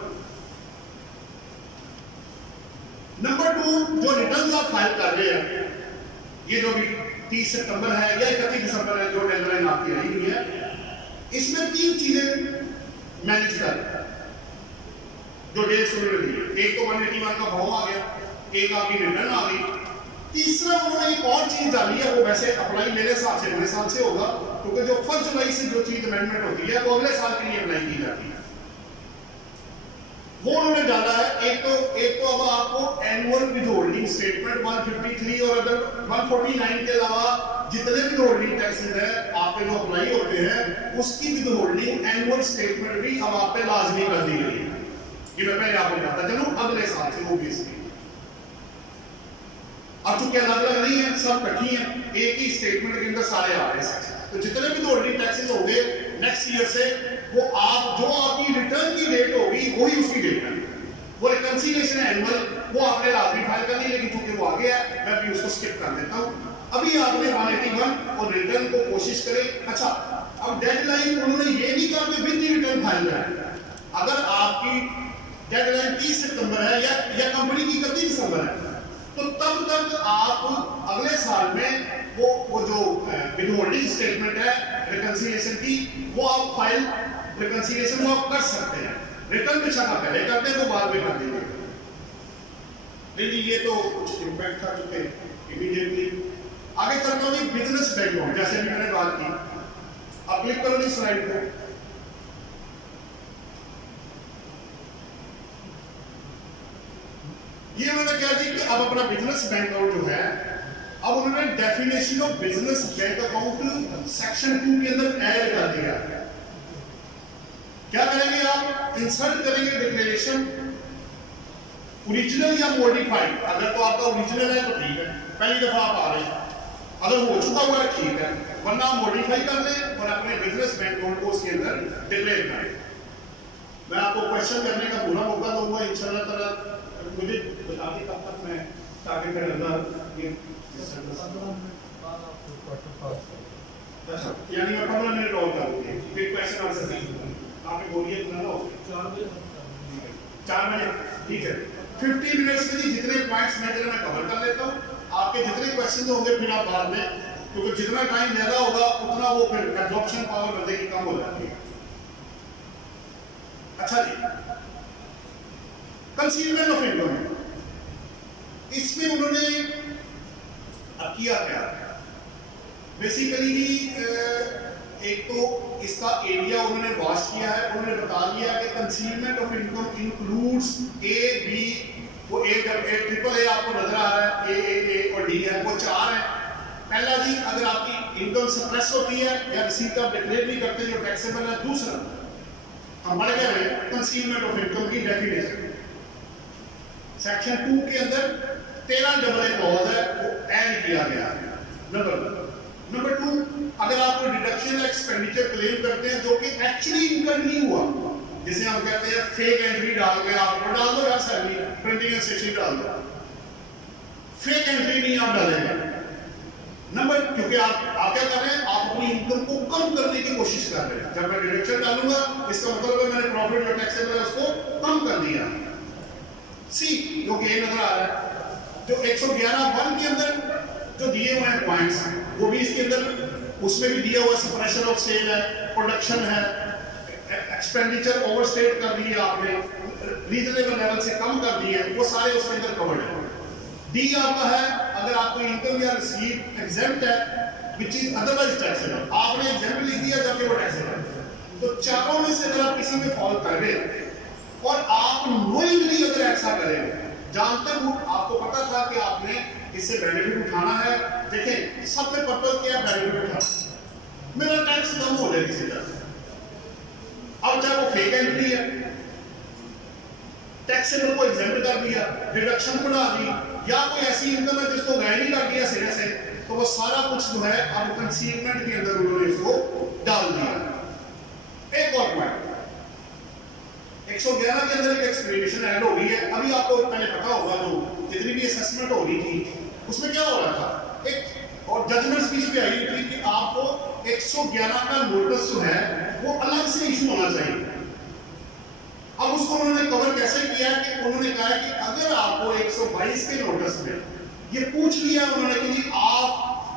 नंबर 2, जो रिटर्न आप फाइल कर रहे हैं, ये जो भी 30 सितंबर है या 31 दिसंबर है, जो डेडलाइन आपकी रही हुई है, इसमें 3 चीजें मैनेज कर, जो डेट से दी है। एक तो 181 का फॉर्म आ गया, एक आपकी रिटर्न आ गई, तीसरा उन्होंने एक और चीज डाली है, वो वैसे अप्लाई मेरे हिसाब से अगले साल से होगा, क्योंकि जो 1 जुलाई से जो चीज अमेंडमेंट होती है वो अगले साल के लिए अप्लाई की जाती है। वो उन्होंने डाला है, एक तो अब आपको एनुअल विथहोल्डिंग स्टेटमेंट 153 और अदर 149 के अलावा जितने विथहोल्डिंग टैक्सेस है आपके जो अप्लाई होते हैं, उसकी विथहोल्डिंग एनुअल स्टेटमेंट भी अब आप पे लाजमी कर दी गई है। ये मैं पहले आपको बताता चलूं, अगले साल से ऑब्वियसली। अब चूंकि अलग अलग नहीं है, सब इकट्ठी है, एक ही स्टेटमेंट के अंदर सारे आ रहे हैं, तो जितने भी विथहोल्डिंग टैक्सेस होंगे नेक्स्ट ईयर से, वो आप जो आपकी रिटर्न की डेट होगी वही उसकी डेट है। वो रिकंसिलिएशन एनुअल वो आपने लाजमी फाइल कर दी, लेकिन चूंकि वो आ गया है मैं भी उसको स्किप कर देता हूं। अभी आपने 181 और रिटर्न को कोशिश करें। अच्छा, अब डेडलाइन उन्होंने ये नहीं कहा कि विद रिटर्न फाइल करें। अगर आपकी डेडलाइन 30 सितंबर है या कंपनी की 31 दिसंबर है, तो तब तक आप अगले साल में वो जो विथहोल्डिंग स्टेटमेंट है रिकंसिलिएशन की, वो आप फाइल रिकंसिलिएशन वो आप कर सकते हैं। रिटर्न में शाखा पहले करते हैं, वो बाद में कर देंगे। लेकिन ये तो कुछ इम्पैक्ट था चुके इमीडिएटली। आगे चलता हूँ बिजनेस बैकग्राउंड, जैसे अभी मैंने बात की। अब क्लिक करो इस स्लाइड को। ये उन्होंने क्या जी कि अब अपना बिजनेस बैंक अकाउंट जो है, अब उन्होंने definition of business bank account section 2 के अंदर ऐड कर दिया। क्या करेंगे आप? इंसर्ट करेंगे डिक्लेरेशन ओरिजिनल या मॉडिफाइड। अगर तो आपका ओरिजिनल है तो ठीक है, पहली दफा आप आ रहे हैं। अगर हो चुका हुआ है ठीक है, वरना आप मॉडिफाई कर लें और अपने बिजनेस बैंक अकाउंट को उसके अंदर डिक्लेयर करें। मैं आपको क्वेश्चन करने का पूरा मौका दूंगा इंशाल्लाह ताला। मुझे बता दें कब तक मैं टारगेट करना ये अच्छा, यानी मैं 15 मिनट और करूंगी, फिर क्वेश्चन आंसर आपने बोलिए इतना ना हो 4 मिनट ठीक है। 15 मिनट्स में जितने पॉइंट्स मैं कवर कर लेता हूँ, आपके जितने क्वेश्चन होंगे फिर आप बाद में, क्योंकि जितना टाइम ज्यादा होगा उतना वो फिर एब्जॉर्प्शन पावर बंदे की कम हो जाती है। अच्छा जी, कंसीलमेंट ऑफ इनकम, इसमें उन्होंने अब किया क्या? बेसिकली एक तो इसका एरिया उन्होंने वास्ट किया है। उन्होंने बता दिया कि concealment of income includes A B, वो ए ट्रिपल ए आपको नजर आ रहा है, ए और डी है, वो 4 है। पहला जी, अगर आपकी इनकम सप्रेस होती है या रिसीट आप डिक्लेयर नहीं करते जो टैक्सेबल है। दूसरा, हम बढ़ गए कंसीलमेंट ऑफ इनकम की डेफिनेशन। सेक्शन 2 के अंदर 13 डबल ए क्लॉज है वो ऐड किया गया है। नंबर 2, अगर आप कोई डिडक्शन एक्सपेंडिचर क्लेम करते हैं जो कि एक्चुअली इनकम नहीं हुआ, जिसे हम कहते हैं फेक एंट्री डाल के आप डाल दो यार सैलरी प्रिंटिंग एंड स्टेशनरी डाल दो, फेक एंट्री नहीं आप डालेंगे। क्योंकि आप क्या कर रहे हैं, आप अपनी इनकम को कम करने की कोशिश कर रहे हैं। जब मैं डिडक्शन डालूंगा इसका मतलब है मैंने प्रॉफिट जो टैक्सेबल है उसको कम कर दिया। सी जो गेन नजर आ रहा है, जो 111(1) के अंदर जो दिए हुए हैं पॉइंट्स वो भी इसके अंदर उसमें भी दिया हुआ सप्रेशन ऑफ सेल है, प्रोडक्शन है, एक्सपेंडिचर ओवरस्टेट कर दिए आपने, रीजनेबल लेवल से कम कर दिए, वो सारे उसके अंदर कवर्ड है। डी आपका है अगर आपको इनकम या रिसीव एग्जेम्प्ट है विच इज अदरवाइज टैक्सेबल, आपने एग्जेम्प्ट लिख दिया जबकि वो टैक्सेबल है। तो चारों में से अगर आप किसी में फॉल कर गए और आप नोइंगली अगर ऐसा करेंगे, जानते हो आपको पता था कि आपने इससे बेनिफिट उठाना है, देखें सब में पर्पस क्या है, बेनिफिट उठाना, मेरा टैक्स कम हो जाए किसी तरह से। अब चाहे वो फेक एंट्री है, टैक्सेबल को एग्जेम्प्ट कर दिया, डिडक्शन बढ़ा दी, या कोई ऐसी इनकम है जिसको गायब ही कर दिया सिरे से, तो वो सारा कुछ जो है अब कंसीलमेंट के अंदर उन्होंने इसको डाल दिया। एक और पॉइंट 111 के अंदर एक एक्सप्लेनेशन ऐड हो गई है। अभी आपको पहले पता होगा जो जितनी भी असेसमेंट हो रही थी उसमें क्या हो रहा था, एक और जजमेंट स्पीच पे आई थी कि आपको 111 का नोटिस जो है वो अलग से इशू होना चाहिए। अब उसको उन्होंने कवर कैसे किया कि उन्होंने कहा कि अगर आपको 122 के नोटिस में ये पूछ लिया उन्होंने कि आप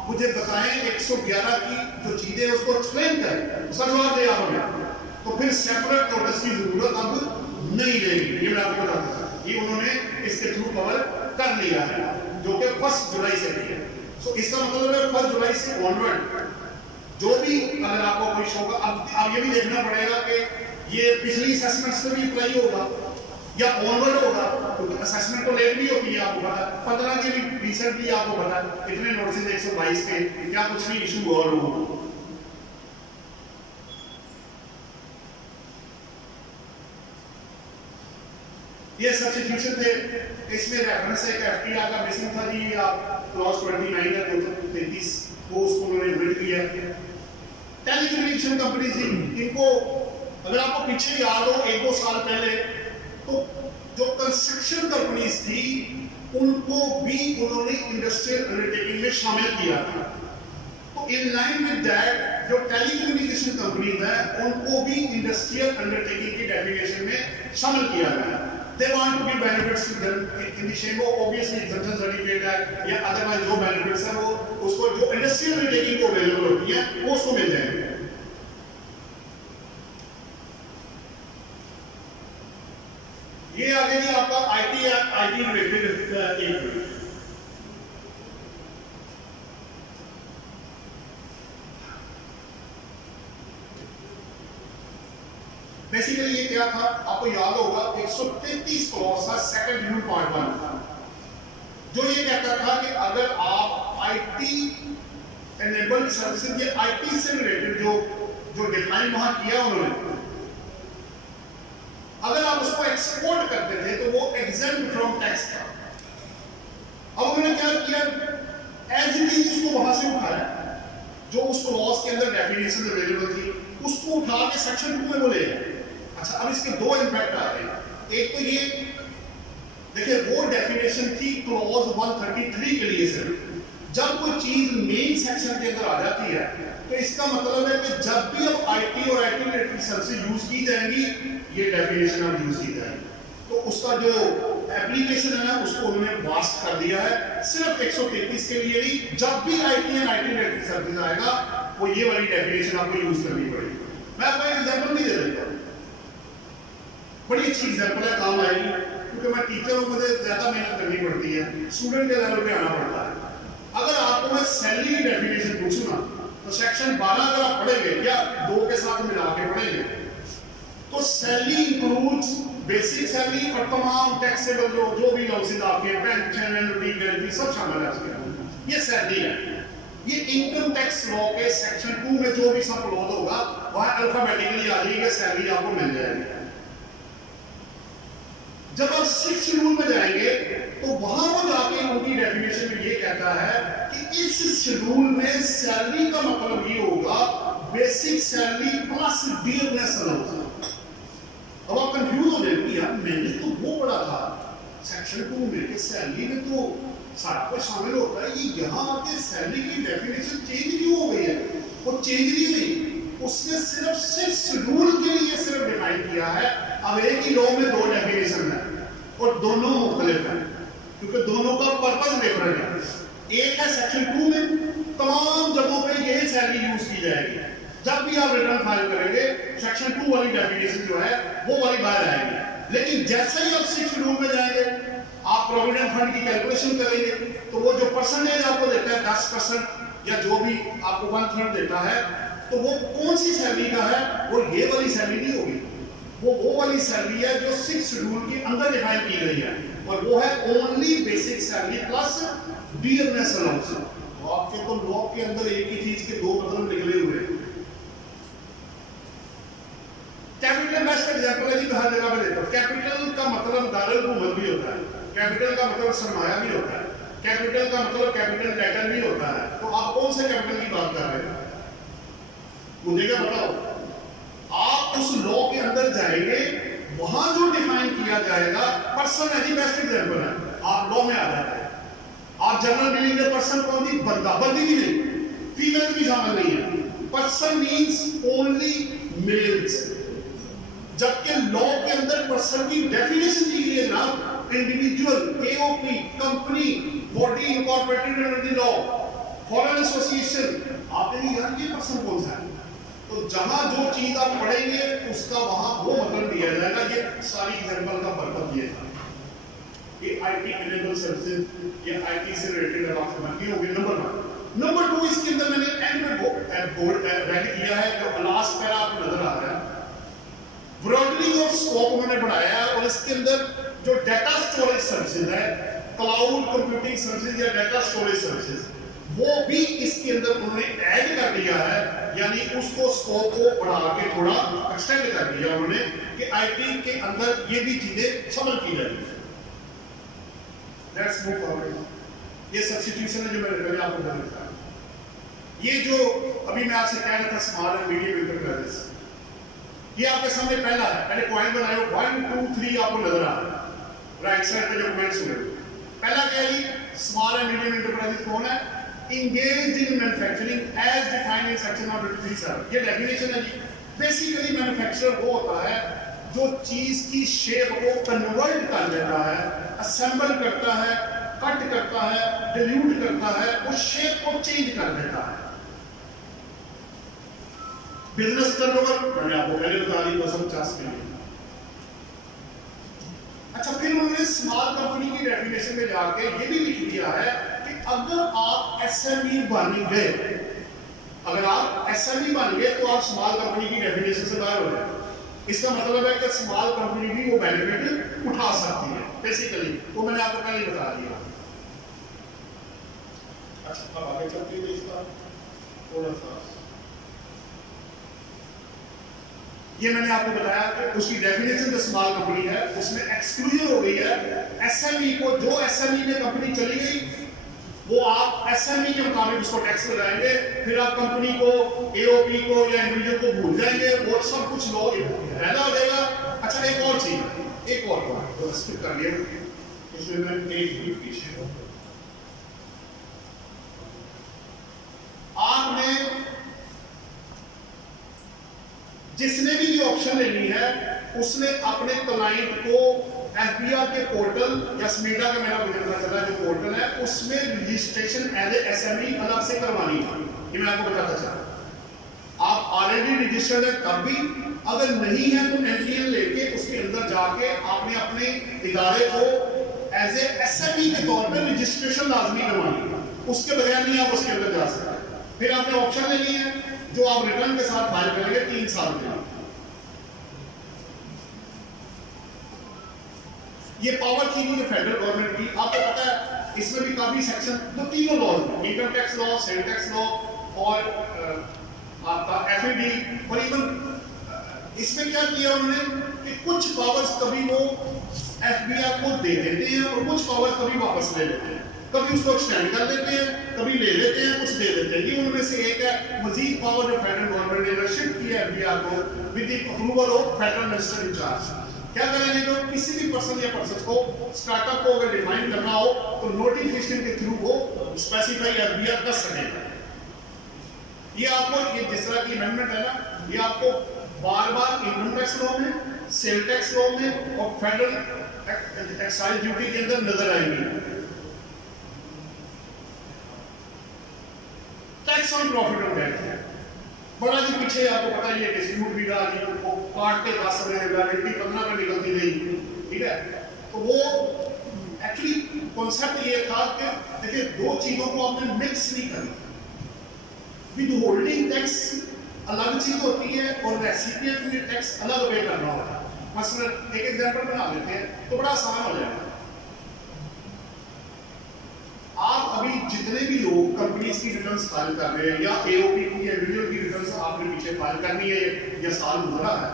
मुझे बताएं 111 की जो चीजें उसको एक्सप्लेन करें, उसका जवाब दिया हमें, तो फिर सेपरेट नोटिस की जरूरत अब नहीं रहेगी। ये मैं आपको बताता था, ये उन्होंने इसके थ्रू कवर कर लिया है जो कि 1 जुलाई से भी है। सो इसका मतलब है 1 जुलाई से ऑनवर्ड जो भी अगर आपको कोई शो का, अब ये भी देखना पड़ेगा कि ये पिछली असेसमेंट से भी अप्लाई होगा या ऑनवर्ड होगा, क्योंकि असेसमेंट तो लेट भी होती है, आपको पता 15 के भी रिसेंटली आपको पता इतने नोटिस 122 के क्या कुछ भी इशू और हो। ये सब्स्टिट्यूशन थे, इसमें रेफरेंस एक एफटीआर का मिसिंग था जी, आप क्लॉज 29 है 233 वो उसको उन्होंने ओमिट किया। टेलीकम्युनिकेशन कंपनी थी, इनको अगर आपको पीछे याद हो 1-2 साल पहले, तो जो कंस्ट्रक्शन कंपनीज थी उनको भी उन्होंने इंडस्ट्रियल अंडरटेकिंग में शामिल किया था। तो इन लाइन विद दैट जो टेलीकम्युनिकेशन कंपनीज है उनको भी इंडस्ट्रियल अंडरटेकिंग की डेफिनेशन में शामिल किया गया। They want to give benefits to them in the shape of obviously exemption certificate है या अदरवाइज जो benefits है वो उसको जो इंडस्ट्रियल अंडरटेकिंग को अवेलेबल होती है वो उसको मिल जाएंगे। ये आगे जी आपका आईटी रिलेटेड एक बेसिकली ये क्या था आपको याद होगा 133 क्लॉज था सेकंड शेड्यूल पार्ट 1 जो ये कहता था कि अगर आप आईटी एनेबल्ड सर्विसेज या आईटी से रिलेटेड जो डिफाइन वहां किया उन्होंने, अगर आप उसको एक्सपोर्ट करते थे तो वो एग्जेम्प्ट फ्रॉम टैक्स था। अब उन्होंने क्या किया, एज इट इज उसको वहां से उठाया, जो उस क्लॉज के अंदर डेफिनेशन अवेलेबल थी उसको उठा के सेक्शन 2 में बोले। अच्छा, अब इसके 2 इंपैक्ट आ रहे हैं। एक तो ये देखिए वो डेफिनेशन थी क्लॉज 133 के लिए सिर्फ, जब कोई चीज मेन सेक्शन के अंदर आ जाती है तो इसका मतलब है कि जब भी अब आईटी और आईटी रिलेटेड सर्विसेज यूज की जाएंगी ये डेफिनेशन अब यूज की जाएगी। तो उसका जो एप्लीकेशन है ना उसको उन्होंने वास्ट कर दिया है, सिर्फ 133 के लिए ही, जब भी IT and IT related services आएगा वो ये वाली डेफिनेशन आपको यूज करनी पड़ेगी। मैं आपको एक एग्जांपल भी दे देता हूं, बड़ी अच्छी एग्जांपल है, काम आएगी, क्योंकि मैं टीचर हूं, मुझे ज्यादा मेहनत करनी पड़ती है, स्टूडेंट के लेवल पे आना पड़ता है। अगर आपको मैं सैलरी की डेफिनेशन पूछूं ना तो सेक्शन 12 अगर आप पढ़ेंगे या 2 के साथ मिला के पढ़ेंगे तो सैलरी इंक्लूड्स बेसिक सैलरी और तमाम टैक्सेबल जो भी लॉसेस आपके पेंशन एनुटी गारंटी सब शामिल है इसमें। ये सैलरी है, ये इनकम टैक्स लॉ के सेक्शन 2 में जो भी सब क्लॉज होगा वह अल्फाबेटिकली आ जाएगी, सैलरी आपको मिल जाएगी। जब आप 6 शेड्यूल में जाएंगे तो वहां वो जाके उनकी डेफिनेशन में ये कहता है कि इस शेड्यूल में सैलरी का मतलब ये होगा basic salary plus dearness allowance. अब आप कंफ्यूज हो जाएंगे, यार मैंने तो वो पढ़ा था सेक्शन 2 में कि सैलरी में तो सारा कुछ शामिल होता है, ये यहाँ आके सैलरी की डेफिनेशन चेंज क्यों हो गई है? वो चेंज नहीं हुई, उसने सिर्फ 6 शेड्यूल के लिए सिर्फ डिफाइन किया है। अब एक ही लॉ में 2 डेफिनेशन है और दोनों मुख्तलिफ हैं क्योंकि दोनों का पर्पस डिफरेंट है। एक है सेक्शन 2 में तमाम जगहों पे यही सैलरी यूज की जाएगी, जब भी आप रिटर्न फाइल करेंगे सेक्शन 2 वाली डेफिनेशन जो है वो वाली बाहर आएगी। लेकिन जैसे ही आप 6 शेड्यूल में जाएंगे, आप प्रोविडेंट फंड की कैलकुलेशन करेंगे तो वो जो परसेंटेज आपको देता है 10% या जो भी आपको 1/3 देता है, तो वो कौन सी सैलरी का है? वो ये वाली सैलरी नहीं होगी, वो वाली सैलरी है जो 6 शेड्यूल के अंदर डिफाइन की गई है और वो है only basic salary plus dearness allowance. आपके तो लॉ के अंदर एक ही चीज के 2 मतलब निकले हुए हैं। कैपिटल बेस्ट एग्जांपल है जी, हर जगह पे देखो कैपिटल का मतलब दारुल हुकूमत भी होता है, कैपिटल का मतलब सरमाया भी होता है, कैपिटल का मतलब कैपिटल डेटर भी होता है। तो आप कौन से कैपिटल की बात कर रहे हैं? मुझे क्या बताओ? आप उस लॉ के अंदर जाएंगे, वहां जो डिफाइन किया जाएगा, पर्सन है जी बेस्ट एग्जांपल है, आप लॉ में आ जाते हैं। आप जनरल बिलिंग के पर्सन कौन दी? बंदा, बंदी भी नहीं, फीमेल भी शामिल नहीं है। पर्सन मींस ओनली मेल्स, जबकि लॉ के अंदर पर्सन की डेफिनेशन दी गई है जनाब, individual, AOP, company, body incorporated under the law, foreign association. आप कहेंगे यार ये पर्सन कौन सा है? तो जहां जो चीज आप पढ़ेंगे उसका वहां वो मतलब दिया जाएगा। ये सारी एग्जांपल का पर्पस ये था कि आईटी इनेबल सर्विसेज या आईटी से रिलेटेड अगर आप समझ गए होंगे। नंबर 1। नंबर 2, इसके अंदर मैंने एंड में बोर्ड रेड किया है, जो लास्ट पैरा आपको नजर आ रहा है। ब्रॉडनिंग ऑफ स्कोप उन्होंने बढ़ाया है और इसके अंदर जो डेटा स्टोरेज सर्विसेज है, क्लाउड कंप्यूटिंग सर्विसेज या डेटा स्टोरेज सर्विसेज, वो भी इसके अंदर उन्होंने ऐड कर दिया है, यानी उसको स्कोप को बढ़ा के थोड़ा एक्सटेंड कर दिया उन्होंने कि आईटी के अंदर ये भी चीजें शामिल की जाएंगी। Let's move forward. ये सब्स्टिट्यूशन है जो मैंने पहले आपको बताया था। ये जो अभी मैं आपसे कह रहा था स्मॉल एंड मीडियम एंटरप्राइजेस, ये आपके सामने पहला है, मैंने पॉइंट बनाया 1 2 3 आपको नजर आ रहा है राइट साइड पे जो कमेंट्स हुए। पहला क्या है? स्मॉल एंड मीडियम एंटरप्राइजेस कौन है? engaged in manufacturing as defined in section 137। ये डेफिनेशन है जी। बेसिकली मैन्युफैक्चरर वो होता है जो चीज की शेप को कन्वर्ट कर देता है, असेंबल करता है, कट करता है, डिल्यूट करता है, उस शेप को चेंज कर देता है। बिजनेस टर्नओवर मैंने आपको पहले बता दी 250 मिलियन। अच्छा, फिर उन्होंने स्मॉल कंपनी की डेफिनेशन में जाके ये भी लिख दिया है कि अगर आप एसएमई बन गए, अगर आप एसएमई बन गए तो आप स्मॉल कंपनी की डेफिनेशन से बाहर हो जाए। इसका मतलब है कि स्मॉल कंपनी भी वो बेनिफिट उठा सकती है बेसिकली, वो मैंने आपको पहले बता दिया। अच्छा, अब आगे चलते हैं इसका थोड़ा सा। ये मैंने आपको बताया कि उसकी डेफिनेशन जो स्मॉल कंपनी है उसमें एक्सक्लूजन हो गई है एसएमई को। जो एसएमई में कंपनी चली गई वो आप एसएमई के मुताबिक उसको टैक्स लगाएंगे, फिर आप कंपनी को, एओपी को या इंडिविजुअल को भूल जाएंगे, वो सब कुछ लो रहना हो जाएगा। अच्छा, एक और चीज, एक और बात तो स्किप कर लिया, इसमें मैं एक भी पीछे आपने जिसने भी ये ऑप्शन लेनी है उसने अपने क्लाइंट को एफबीआर के पोर्टल या स्मीडा का मेरा मुझे पता चला जो पोर्टल है उसमें रजिस्ट्रेशन एज ए एसएमई अलग से करवानी है। ये मैं आपको बताता चला। आप ऑलरेडी रजिस्टर्ड है तब भी, अगर नहीं है तो एनटीएल लेके उसके अंदर जाके आपने अपने इदारे को एज ए एसएमई के तौर पे रजिस्ट्रेशन लाजमी करवानी है, उसके बगैर नहीं आप उसके अंदर जा सकते। फिर आपने ऑप्शन लेनी है जो आप रिटर्न के साथ फाइल करेंगे 3 साल के लिए। ये पावर थी जो फेडरल गवर्नमेंट की, आपको पता है इसमें भी काफी सेक्शन, तो तीनों laws, income tax law, sale tax law और आपका एफएडी, और इवन इसमें क्या किया उन्होंने कि कुछ पावर्स कभी वो एफबी वो दे देते हैं और कुछ पावर कभी वापस ले लेते हैं, कभी उसको एक्सटेंड कर देते हैं, कभी ले लेते हैं, कुछ दे देते हैं। ये उनमें से एक है मजीद पावर जो फेडरल गवर्नमेंट ने शिफ्ट किया है एफबीआर को with the approval of federal minister in charge. क्या करेंगे, तो किसी भी पर्सन या पर्सन को स्टार्टअप को अगर डिफाइन करना हो तो नोटिफिकेशन के थ्रू वो स्पेसिफाई एफबीआर कर सकेगा। ये आपको ये जिस तरह की अमेंडमेंट है ना, ये आपको बार बार इनकम टैक्स लॉ में, सेल टैक्स लॉ में और फेडरल एक्साइज ड्यूटी के अंदर नजर आएंगी। Tax on profit of debt बड़ा जी पीछे आपको पता ही है, डिस्प्यूट भी रहा जी, वो काट के 10 में वैलिडिटी 15 में निकलती रही, ठीक है। तो वो एक्चुअली कॉन्सेप्ट ये था कि देखिए दो चीजों को आपने मिक्स नहीं करना। विद होल्डिंग टैक्स अलग चीज होती है और रेसिपिएंट में टैक्स अलग पे करना होता है। मसलन एक एग्जांपल बना लेते हैं तो बड़ा आसान हो जाएगा। आप अभी जितने भी लोग कंपनीज की रिटर्न्स फाइल कर रहे हैं या एओपी की या इंडिविजुअल की रिटर्न्स आपने पीछे फाइल करनी है या साल गुजरा है,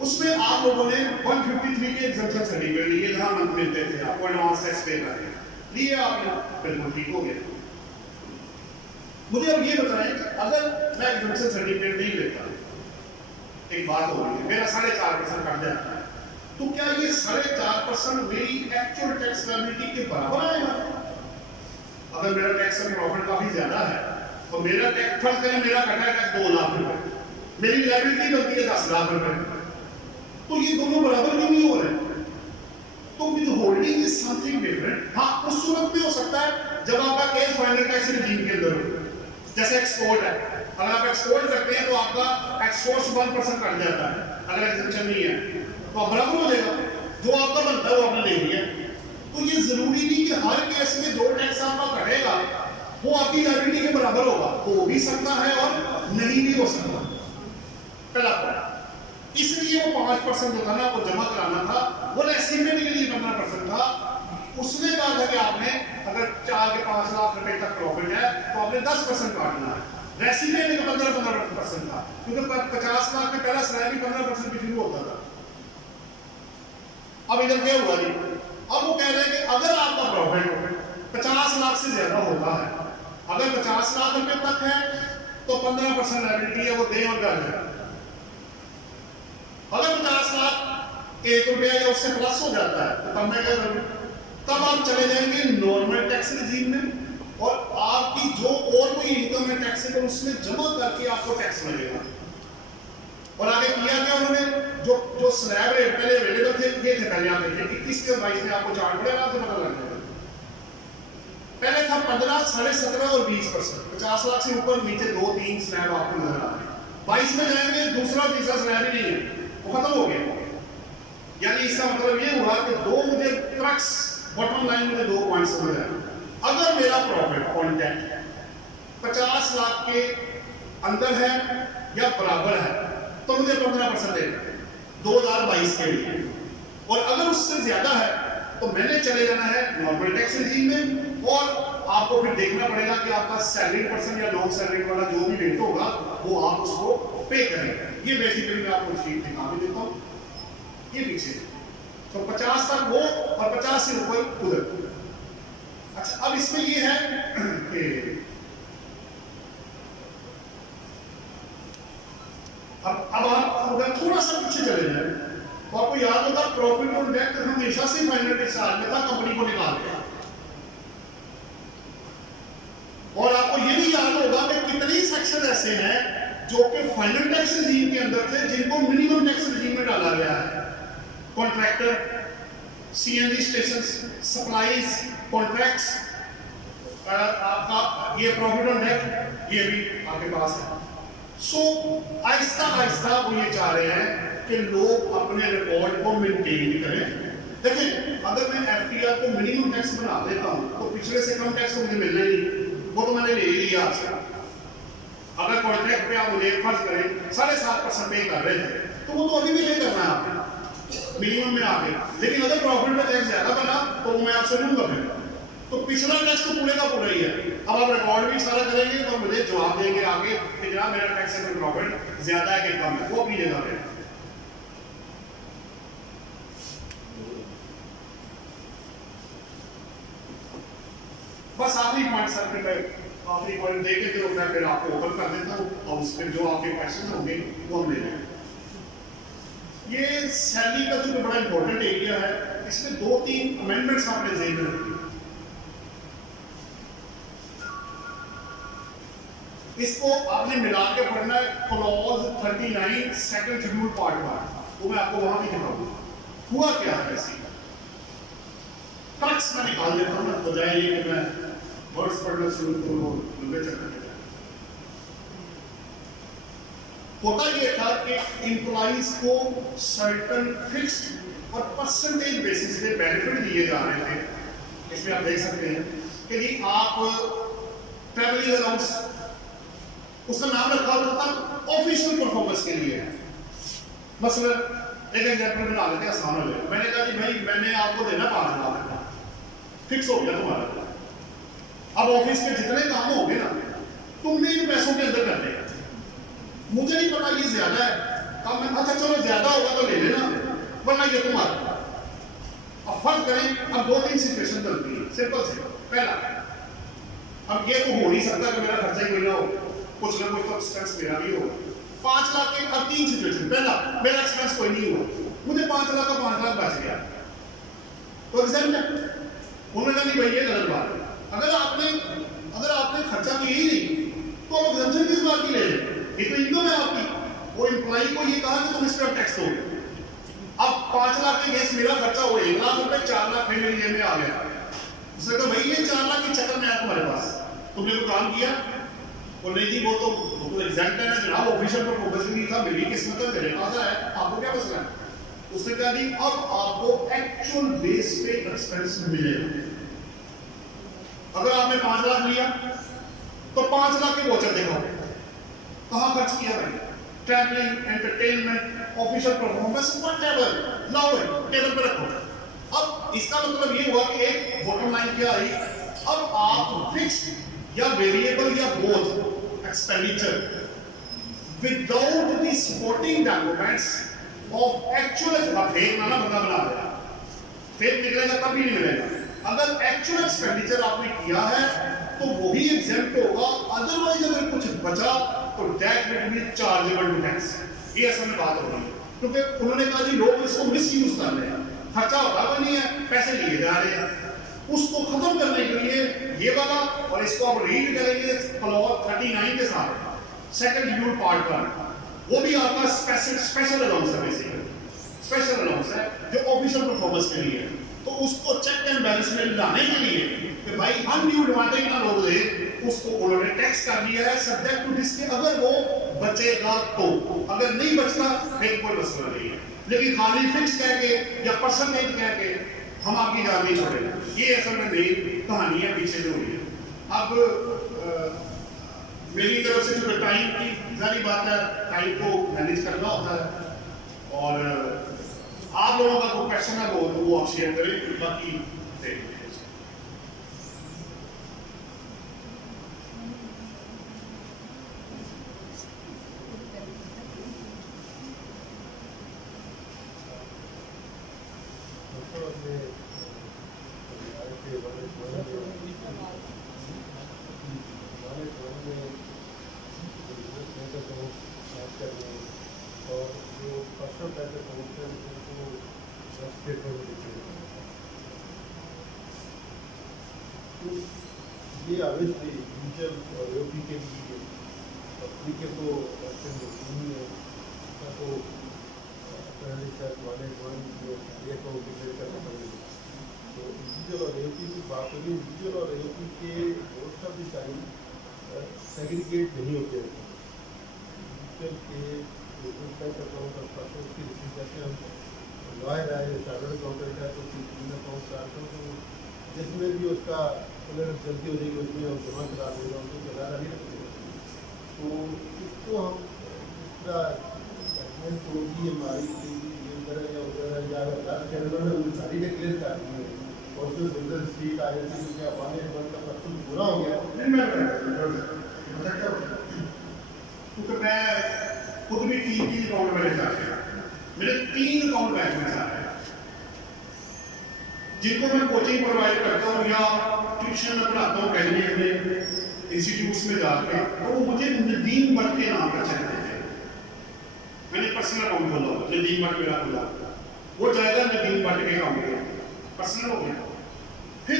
उसमें आप लोगों ने 153 के एग्जम्पशन सर्टिफिकेट लिए जहां मंथ मिलते थे, आपको एडवांस टैक्स पे करने लिए, आपने बिल्कुल ठीक हो गया। मुझे अब ये बताएं कि अगर मैं एग्जम्पशन सर्टिफिकेट नहीं लेता, एक बात हो रही है, मेरा 4.5% कट जाता है, तो क्या ये 4.5% मेरी एक्चुअल टैक्स लायबिलिटी के बराबर आएगा? अगर मेरा टैक्स में प्रॉफिट काफी ज्यादा है तो मेरा टैक्स, फर्ज करें मेरा कटा है टैक्स 2 लाख रुपए, मेरी लायबिलिटी बनती है 10 लाख रुपए, तो ये दोनों बराबर क्यों नहीं हो रहे? तो with holding is something different. हाँ, उस सूरत में हो सकता है जब आपका केस फाइनल टैक्स रिजीम के अंदर हो, जैसे एक्सपोर्ट है, अगर आप एक्सपोर्ट करते हैं तो आपका एक्सपोर्ट से 1% कट जाता है, अगर एग्जेम्पशन नहीं है तो बराबर हो जाएगा, जो आपका बनता है वो आपने ले लिया। तो ये जरूरी नहीं कि हर केस में जो टैक्स आपका कटेगा वो आपकी लायबिलिटी के बराबर होगा, हो भी सकता है और नहीं भी हो सकता। पहला पॉइंट, इसलिए वो 5% जो था ना आपको जमा कराना था, वो एस्टिमेट के लिए 15% था। उसने कहा था कि आपने अगर 4 के 5 लाख रुपए तक प्रॉफिट है तो आपने 10% काटना है। रेसिपी में 15% था, क्योंकि 50 लाख में पहला स्लैब ही 15% पे शुरू होता था। अब इधर क्या हुआ जी, अब वो कह रहे हैं कि अगर आपका प्रॉफिट 50 लाख से ज्यादा होता है, अगर 50 लाख रुपए तक है तो 15% लायबिलिटी है, वो दें और कर जाए। अगर 50 लाख 1 रुपया या उससे प्लस हो जाता है तो तब मैं क्या करूं? तब आप चले जाएंगे नॉर्मल टैक्स रिजीम में और आपकी जो और कोई इनकम है टैक्सेबल उसमें जमा करके आपको टैक्स लगेगा। और आगे किया क्या उन्होंने, जो स्लैब रेट पहले अवेलेबल थे ये थे, पहले आप देखिए 21 के 22 में आपको चार्ट पड़ेगा, आपको पता लग जाएगा। पहले था 15, 17.5 और 20%, 50 लाख से ऊपर नीचे 2-3 स्लैब आपको नजर आ रहे हैं। 22 में जाएंगे दूसरा तीसरा स्लैब ही नहीं है, वो खत्म हो गया। यानी इसका मतलब ये हुआ कि दो मुझे क्रक्स, बॉटम लाइन में 2 पॉइंट समझ आए। अगर मेरा प्रॉफिट ऑन डेट 50 लाख के अंदर है या बराबर है तो मुझे 15% देना 2022 के लिए, और अगर उससे ज्यादा है तो मैंने चले जाना है नॉर्मल टैक्स रिजीम में, और आपको फिर देखना पड़ेगा कि आपका सैलरी पर्सन या नॉन सैलरी वाला जो भी रेट होगा वो आप उसको पे करेंगे। ये बेसिकली मैं आपको शीट दिखा भी देता हूँ, ये पीछे तो 50 तक वो और 50 से ऊपर उधर। अच्छा, अब इसमें ये है कि अब आप अगर थोड़ा सा पीछे चले जाए तो आपको याद होगा प्रॉफिट ऑन डेट हमेशा से फाइनल चार्ज में था, कंपनी को निकाल दिया। और आपको ये भी याद होगा कि कितने सेक्शन ऐसे हैं जो कि फाइनल टैक्स रिजीम के अंदर थे जिनको मिनिमम टैक्स रिजीम में डाला गया है। Contractor, CNG station, supplies, contracts, आपका ये प्रॉफिट ऑन डेट ये भी आपके पास है। सो आहिस्ता आहिस्ता वो ये चाह रहे हैं कि लोग अपने रिकॉर्ड को मेंटेन करें। देखिए, अगर मैं एफटीआर को मिनिमम टैक्स बना देता हूं तो पिछले से कम टैक्स तो मुझे मिलना ही नहीं, वो तो मैंने ले लिया आपसे। अगर कॉन्ट्रैक्ट पे आप मुझे फर्ज करें 7.5% पे कर रहे थे तो वो तो अभी भी नहीं करना है आपने मिनिमम में आके, लेकिन अगर प्रॉफिट में टैक्स ज्यादा बना तो मैं आपसे लूंगा फिर, तो पिछला टैक्स तो पूरे का पूरा ही है। अब आप रिकॉर्ड भी सारा करेंगे और मुझे जवाब देंगे आगे कि जनाब मेरा टैक्सेबल प्रॉफिट ज्यादा है कि कम है, वो अपनी जगह पे। बस आखिरी पॉइंट सर, फिर मैं आखिरी पॉइंट दे के फिर आपको ओपन कर देता हूँ और उस पर जो आपके क्वेश्चन होंगे वो हम ले लेंगे। ये सैलरी का जो बड़ा इंपॉर्टेंट एरिया है, इसमें 2-3 अमेंडमेंट्स आपने जेहन में रखी। इसको आपने मिला के पढ़ना है, क्लॉज 39 सेकंड शेड्यूल पार्ट 1, वो मैं आपको वहां भी दिखाऊंगा हुआ क्या है। ऐसी टैक्स में निकाल देता हूं, बजाय ये कि मैं वर्ड्स पढ़ना शुरू करूं लंबे चक्कर में। होता ये था कि एम्प्लॉइज को सर्टन फिक्स्ड और परसेंटेज बेसिस पे बेनिफिट दिए जा रहे थे। इसमें आप देख सकते हैं कि जी आप ट्रैवलिंग अलाउंस, उसका नाम रखा होता था ऑफिशियल परफॉर्मेंस के लिए। मसलन एक एग्जांपल बना लेते हैं, आसान हो जाएगा। मैंने कहा कि भाई मैंने आपको देना 5 लाख का, फिक्स हो गया तुम्हारा। अब ऑफिस के जितने काम होंगे ना, तुमने इन पैसों के अंदर करने हैं। मुझे नहीं पता ये ज्यादा है कम है, अच्छा चलो ज्यादा होगा तो ले लेना, वरना ये तुम्हारा। अब फर्ज करें, अब 2-3 सिचुएशन बनती है, सिंपल से। पहला, अब ये तो हो नहीं सकता कि मेरा खर्चा ही कोई ना हो, कुछ ना कुछ तो एक्सपेंस मेरा भी हो। 5 लाख के अब 3 सिचुएशन। पहला, मेरा एक्सपेंस कोई नहीं हुआ, मुझे 5 लाख का 5 लाख बच गया, तो एग्जाम है। उन्होंने कहा नहीं भाई ये गलत बात है। अगर आपने खर्चा किया ही नहीं तो आप एग्जाम्पशन किस बात की ले लें? ये तो इनकम है आपकी। वो एम्प्लॉई को ये कहा कि तुम इस पर टैक्स दो। अब 5 लाख के गैस मेरा खर्चा हो 1 लाख रुपए, 4 लाख मेरे जेब में आ गया। उसने कहा भाई ये 4 लाख के चक्कर में आया तुम्हारे पास, तुमने तो काम किया। और नहीं जी वो तो एग्जैक्ट है ना जनाब, ऑफिशियल परफॉर्मेंस नहीं था, मेरी किस्मत है, मेरे पास है, आपको क्या मसला है? उसने कहा जी अब आपको एक्चुअल बेस पे एक्सपेंस मिलेगा। अगर आपने 5 लाख लिया तो 5 लाख के वोचर दिखाओ, कहाँ खर्च किया भाई? Travelling, entertainment, official performance, whatever, लाओ टेबल पे रखो। अब इसका मतलब ये हुआ कि एक बॉटम लाइन क्या आई, अब आप फिक्स्ड या वेरिएबल या both expenditure without the supporting documents of actual, fake ना बंदा बना देगा, फेक निकलेगा तब भी नहीं मिलेगा। अगर एक्चुअल एक्सपेंडिचर आपने किया है तो वही एग्जेम्प्ट होगा, अदरवाइज अगर कुछ बचा तो that will be chargeable to tax. ये असल में बात हो रही है, क्योंकि उन्होंने कहा जी लोग इसको मिसयूज कर रहे हैं, खर्चा होता भी नहीं है, पैसे लिए जा रहे हैं। उसको खत्म करने के लिए ये वाला, और इसको आप रीड करेंगे क्लॉज 39 के साथ सेकंड शेड्यूल पार्ट 1, वो भी आपका स्पेशल अलाउंस है, बेसिकली स्पेशल अलाउंस है जो ऑफिशियल परफॉर्मेंस के लिए है। तो उसको चेक एंड बैलेंस में लाने के लिए कि भाई अनड्यू एडवांटेज ना लोग ले, उसको उन्होंने टैक्स कर दिया है सब्जेक्ट टू दिस, अगर वो बचेगा तो, अगर नहीं बचता फिर कोई मसला नहीं है। लेकिन खाली फिक्स कह के या परसेंटेज कह के हम आपकी जान नहीं छोड़ेगा। ये असल में मेन कहानी है पीछे जो हुई है। अब मेरी तरफ से जो टाइम की सारी बात है, टाइम को मैनेज करना होता है, और आप लोगों का कोई क्वेश्चन है वो आप शेयर करें, बाकी देख ये ऑब्वियसली फ्यूचर यूपी के लिए अपनी के तो ऑप्शन नहीं है, तो वाले ये तो डिक्लेयर करना पड़ेगा। तो इंडिविजुअल और यूपी की बात होगी, इंडिविजुअल और यूपी के most of the time segregate नहीं होते हैं। इंडिविजुअल के अकाउंट और पर्सनल की जैसे हम लॉयर है, चार्टर्ड अकाउंटेंट है, तो अकाउंट तो जिसमें भी उसका अगर जल्दी हो जाएगी उसमें हम जमा करा देगा, उसको चला नहीं रखेगा। तो इसको हम गवर्नमेंट को भी हमारी या उधर या उन्होंने सारी डिक्लेयर कर दी है, और फिर बिजनेस सीट आ जाती है क्योंकि अपाने बंद का पर्सन पूरा हो गया। क्योंकि मैं खुद भी 3 अकाउंट मैंने चाहते हैं, मेरे 3 अकाउंट बैंक में चाहते हैं। जिनको मैं कोचिंग प्रोवाइड करता हूँ या ट्यूशन में पढ़ाता हूँ कहीं अपने इंस्टीट्यूट्स में जाके, तो वो मुझे नदीम भट्ट के नाम पर चेक देते हैं। मैंने पर्सनल अकाउंट खोला, नदीम भट्ट मेरा खुला, वो जाएगा नदीम भट्ट के अकाउंट में, पर्सनल हो गया। फिर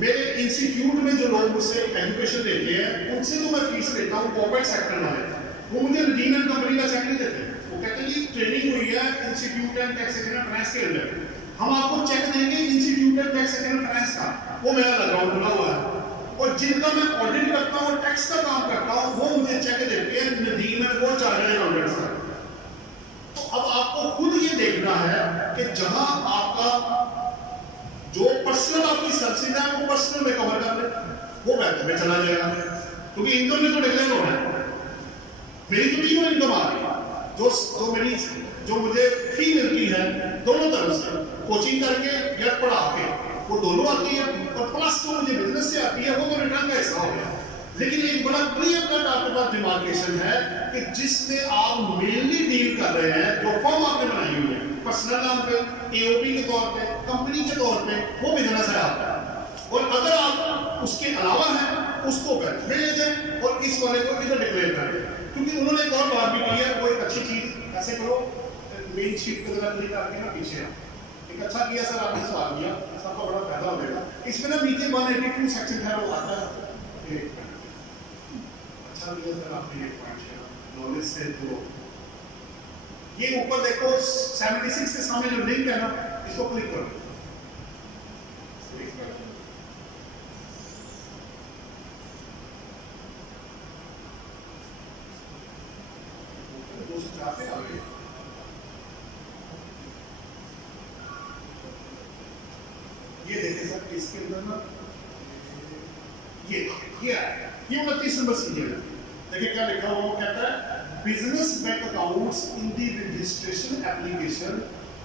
मेरे इंस्टीट्यूट में जो लोग मुझसे एजुकेशन लेते हैं, उनसे तो मैं फीस लेता हूँ कॉर्पोरेट सेक्टर वाले, वो मुझे नदीम एंड कंपनी का चेक नहीं देते। वो कहते हैं जी ट्रेनिंग हुई है institute and taxation and finance के अंदर, हम आपको चेक देंगे institute and taxation and finance का, वो मेरा अकाउंट खुला हुआ है। और जिनका मैं ऑडिट करता हूँ, टैक्स का काम करता हूँ, वो मुझे चेक देते हैं नदीम एंड वो चार्टर्ड अकाउंटेंट्स का। तो अब आपको खुद ये देखना है कि जहां आपका जो पर्सनल आपकी सब्सिडी है वो पर्सनल में कवर कर ले, वो वेल्थ में चला जाएगा, क्योंकि इनकम में तो डिक्लेयर होना है। मेरी तो तीनों इनकम आ रही है, जो मुझे फी मिलती है दोनों तरफ से, कोचिंग करके या पढ़ा के, वो दोनों आती है, और प्लस जो मुझे बिजनेस से आती है वो तो रिटर्न का हिस्सा हो गया। लेकिन एक बड़ा क्लियर कट आपके पास डिमार्केशन है कि जिसमें आप मेनली डील कर रहे हैं, जो फर्म आपने बनाई हुई है पर्सनल नाम पे, एओपी के तौर पे, कंपनी के तौर पे, वो बिजनेस है आपका। और अगर आप उसके अलावा हैं उसको वेल्थ में ले जाए और इस वाले को इधर डिक्लेयर कर दें। क्योंकि उन्होंने एक और बात भी की है, वो एक अच्छी चीज ऐसे करो, मेन शीट को जरा क्लिक करके ना पीछे एक अच्छा किया सर, आपने सवाल किया, सबका बड़ा फायदा हो जाएगा। इसमें ना नीचे 182 सेक्शन है, वो आता है, अच्छा किया सर आपने एक पॉइंट नॉलेज से। तो ये ऊपर देखो 76 के सामने जो लिंक है ना, इसको क्लिक करो, ये देखिए सर, इसके अंदर ना ये 29 नंबर सीरियल है। देखिए क्या लिखा हुआ, कहता है business bank accounts in the registration application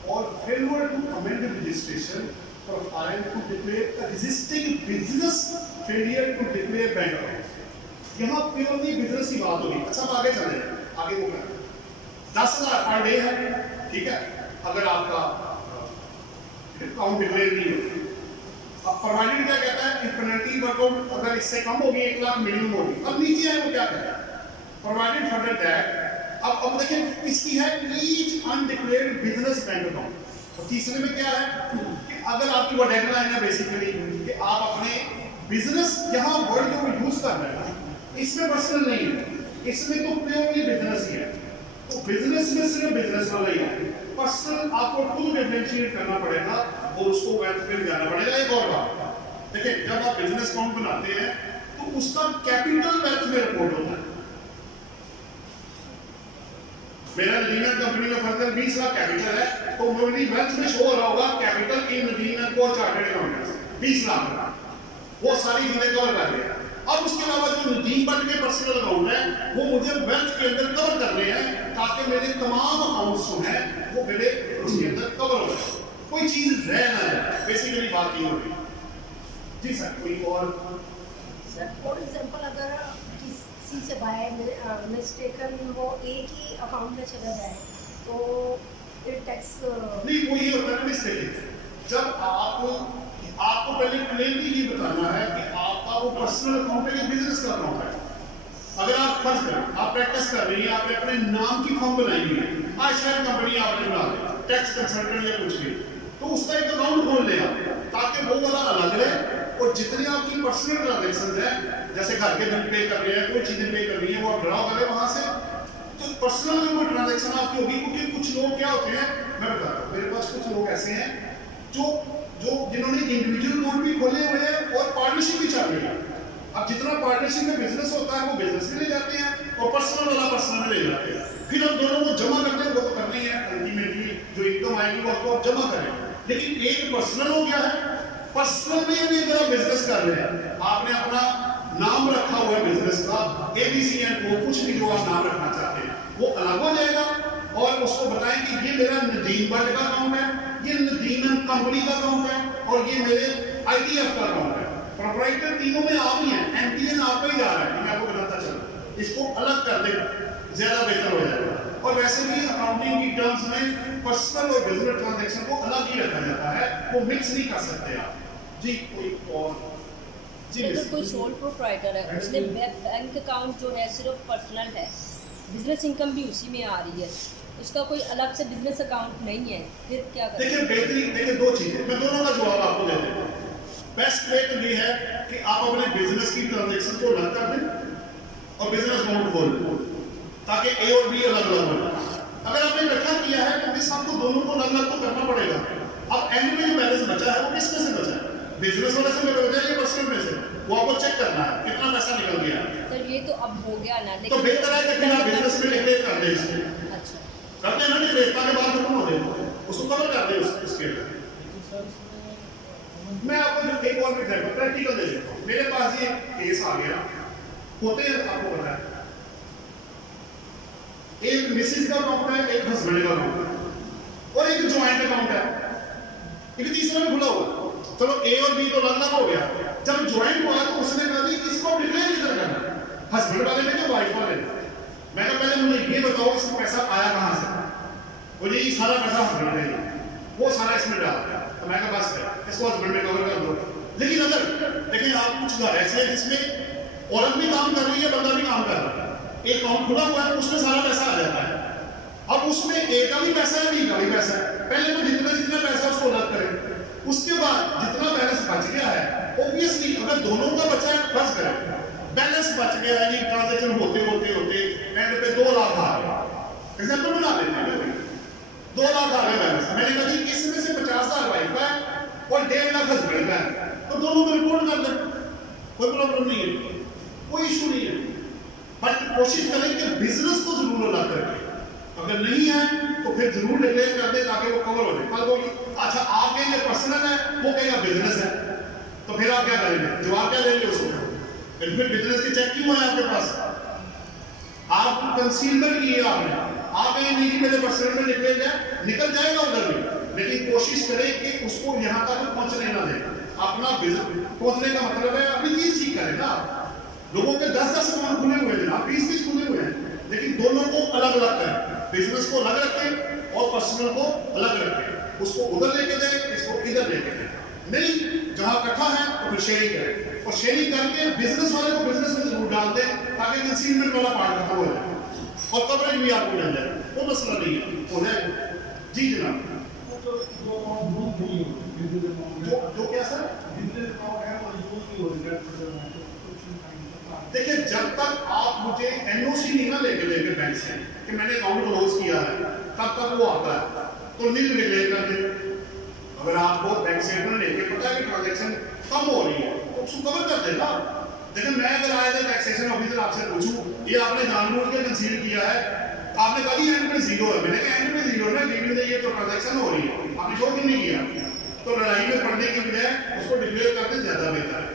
और failure to amend registration for file to declare existing business, failure to declare bank account. यहाँ प्योरली बिजनेस की बात होगी। अच्छा आगे चले, आगे वो क्या 10,000 पर डे है, ठीक है, अगर आपका अकाउंट डिक्लेयर नहीं हो। अब प्रोवाइडेड क्या कहता है, पेनल्टी वर्कआउट अगर इससे कम होगी 1 लाख मिनिमम होगी। अब नीचे है वो क्या कहता है, प्रोवाइडेड फर्दर दैट। अब देखिए किसकी है, each undeclared business bank account. और तीसरे में क्या है कि अगर आपकी वो डेडलाइन है बेसिकली कि आप अपने बिजनेस, यहाँ वर्ड जो यूज कर रहे हैं इसमें पर्सनल नहीं है, इसमें तो प्योरली बिजनेस ही है। तो बिजनेस में सिर्फ बिजनेस वाला ही है, पर्सनल आपको खुद डिफरेंशिएट करना पड़ेगा और उसको वेल्थ में जाना पड़ेगा। एक और बात देखिए, जब आप बिजनेस अकाउंट बनाते हैं तो उसका कैपिटल वेल्थ में रिपोर्ट होता है। मेरा नदीम कंपनी में फर्दर 20 लाख कैपिटल है, तो मेरी वेल्थ में शो हो रहा होगा कैपिटल इन नदीम को चार्टर्ड अकाउंटेंट्स 20 लाख का, वो सारी चीजें कवर कर रहे हैं। अब उसके अलावा जो नदीम भट्ट के पर्सनल अकाउंट है वो मुझे वेल्थ के अंदर कवर करने हैं, ताकि मेरे तमाम अकाउंट्स जो हैं वो मेरे उसके अंदर कवर हो जाए, कोई चीज रह ना जाए। बेसिकली बात ये होगी। जी सर, कोई और सर फॉर एग्जांपल अगर किसी से बाय मिस्टेकन वो एक ही अकाउंट में चला जाए तो फिर टैक्स नहीं, वो ये होता है मिस्टेक। जब आपको पहले क्लियरली ये बताना है कि आपका वो पर्सनल अकाउंट है या बिजनेस का अकाउंट है। अगर आप फर्ज करें आप प्रैक्टिस कर रही हैं, आपने अपने नाम की फर्म बनाई हुई है, आज शायद कंपनी आपने बना ली, टैक्स कंसल्टेंट या कुछ भी, तो उसका एक अकाउंट खोल लेगा ताकि वो वाला अलग रहे और जितने आपकी पर्सनल ट्रांजेक्शन है, जैसे घर के बिल पे कर रहे हैं, कोई चीजें पे कर रही है, वो आप ड्रा करें वहां से, तो पर्सनल कोई ट्रांजेक्शन आपकी होगी। क्योंकि कुछ लोग क्या होते हैं, मैं बताता हूँ, मेरे पास कुछ लोग ऐसे हैं जो जिन्होंने इंडिविजुअल अकाउंट भी खोले हुए हैं और पार्टनरशिप भी चल रही है। अब जितना पार्टनरशिप में बिजनेस होता है वो बिजनेस में ले जाते हैं और पर्सनल वाला पर्सनल में ले जाते हैं, फिर हम दोनों को जमा करते हैं, वो तो करनी है अल्टीमेटली जो इनकम आएगी वो आपको आप जमा करें। लेकिन एक पर्सनल हो गया है, पर्सनल में भी अगर आप बिजनेस कर रहे हैं, आपने अपना नाम रखा हुआ है बिजनेस का ABC एंड को, कुछ भी जो आप नाम रखना चाहते हैं वो अलग हो जाएगा और उसको बताएं कि ये मेरा नदीम भट्ट का अकाउंट है, ये नदीम कंपनी का अकाउंट है और ये मेरे ITF का अकाउंट है। प्रोप्राइटर तीनों में आप ही हैं, MTN आपका ही जा रहा है, मैं आपको बताता चलूं, इसको अलग कर दे ज्यादा बेहतर हो जाएगा। और वैसे भी अकाउंटिंग की टर्म्स में पर्सनल और बिजनेस ट्रांजैक्शन को अलग ही रखा जाता है, वो मिक्स नहीं कर सकते आप। जी कोई और जी अगर मिस कोई सोल प्रोप्राइटर है, उसने बैंक अकाउंट जो है सिर्फ पर्सनल है, बिजनेस इनकम भी उसी में आ रही है, उसका कोई अलग से बिजनेस अकाउंट नहीं है, फिर क्या करें? देखिए बेहतरीन, देखिए दो चीजें मैं दोनों का जवाब आपको दे देता हूँ। बेस्ट वे तो ये है कि आप अपने बिजनेस की ट्रांजैक्शन को अलग कर दें और बिजनेस अकाउंट खोल दें ताकि ए और बी अलग अलग हो। अगर आपने इकट्ठा किया है तो मिस आपको दोनों को अलग अलग तो करना पड़ेगा। अब एंड में जो बैलेंस बचा है वो किस में से बचा है? बिजनेस वाले से बचा है या पर्सनल में से? वो आपको चेक करना है कितना पैसा निकल गया। सर ये तो अब हो गया ना, तो बेहतर है कि फिर आप बिजनेस में डिक्लेयर कर दें इसको। अच्छा, करते हैं ना डिक्लेयर, ताकि बाद खत्म हो जाए, उसको कवर कर दें उसके अंदर। लेकिन सर इसमें मैं आपको जो एक और एग्जांपल प्रैक्टिकल दे देता हूँ। मेरे पास ये केस आ गया, होते हैं आपको पता है, एक मिसेज का अकाउंट है, एक हस्बैंड का अकाउंट है और एक ज्वाइंट अकाउंट है, एक तीसरा भी खुला हुआ। चलो ए और बी तो अलग अलग हो गया। जब ज्वाइंट हुआ तो उसने कहा कि इसको डिक्लेयर किधर करना, हस्बैंड वाले ने कि वाइफ वाले ने? मैं कहा पहले मुझे ये बताओ इसका पैसा आया कहाँ से? मुझे ये सारा पैसा हस्बैंड ने दिया, वो सारा इसमें डाला। तो मैं कहा बस इसको हस्बैंड में कवर कर दो। लेकिन अगर देखिए आप कुछ घर ऐसे हैं जिसमें औरत भी काम कर रही है, बंदा भी काम कर रहा है, एक अकाउंट खुला हुआ है, उसमें सारा पैसा आ जाता है। अब उसमें ए का भी पैसा है, बी का भी पैसा है। पहले तो जितना जितना पैसा उसको अलग करें, उसके बाद जितना बैलेंस बच गया है, ऑब्वियसली अगर दोनों का बचा है, फर्ज करें बैलेंस बच गया है, ये ट्रांजैक्शन होते होते होते एंड पे 2 लाख आ गया, एग्जांपल बना लेते हैं, 2 लाख आ गया बैलेंस। मैंने कहा जी इसमें से 50,000 वाइफ का है और 1.5 लाख हस्बैंड का है, तो दोनों को रिपोर्ट कर दें, कोई प्रॉब्लम नहीं है, कोई इशू नहीं है। बट कोशिश करें कि बिजनेस को जरूर अलग करें। अगर नहीं है तो फिर जरूर डिक्लेयर कर दे ताकि वो कवर हो जाए। कल को अच्छा आप कहेंगे पर्सनल है, वो कहेगा बिजनेस है, तो फिर आप क्या करेंगे? जवाब क्या देंगे उसको? फिर बिजनेस के चेक क्यों है आपके पास? आप कंसीलमेंट की है आपने, आप ये नहीं कि मेरे पर्सनल में निकल जाए, निकल जाएगा उधर भी, लेकिन कोशिश करें कि उसको यहाँ तक पहुँचने ना दें। अपना बिजनेस पहुँचने का मतलब है अपनी चीज ठीक करें ना। लोगों के 10-10 अकाउंट खुले हुए हैं, 20-20 खुले हुए हैं, लेकिन दोनों को अलग अलग करें। बिजनेस को अलग रखें और पर्सनल को अलग रखें, उसको उधर लेके जाए, इसको इधर लेके जाए। नहीं, जहां इकट्ठा है तो फिर शेयरिंग करें और शेयरिंग करके बिजनेस वाले को बिजनेस में जरूर डाल दें ताकि कंसीलमेंट वाला पार्ट खत्म हो जाए और कवरेज भी आपको मिल जाए, वो मसला नहीं है, हो जाएगा। जी जनाब, जो क्या सर? देखिए जब तक आप मुझे एनओसी नहीं ना लेके देंगे बैंक से कि मैंने अकाउंट क्लोज किया है, तब तक वो आता है तो नील डिक्लेयर कर दे। अगर आपको बैंक स्टेटमेंट लेके पता है कि ट्रांजैक्शन कम हो रही है तो उसको कवर कर देगा। लेकिन मैं अगर आया था टैक्सेशन ऑफिसर आपसे पूछूं ये आपने जानबूझ के कंसील किया है, आपने कहा एंड में 0 है, मैंने कहा एंड में 0 है, ड्यूरिंग द ईयर तो ट्रांजैक्शन हो रही है, आपने शो क्यों नहीं किया? तो लड़ाई में पड़ने की बजाय उसको डिक्लेयर करते ज्यादा बेहतर है।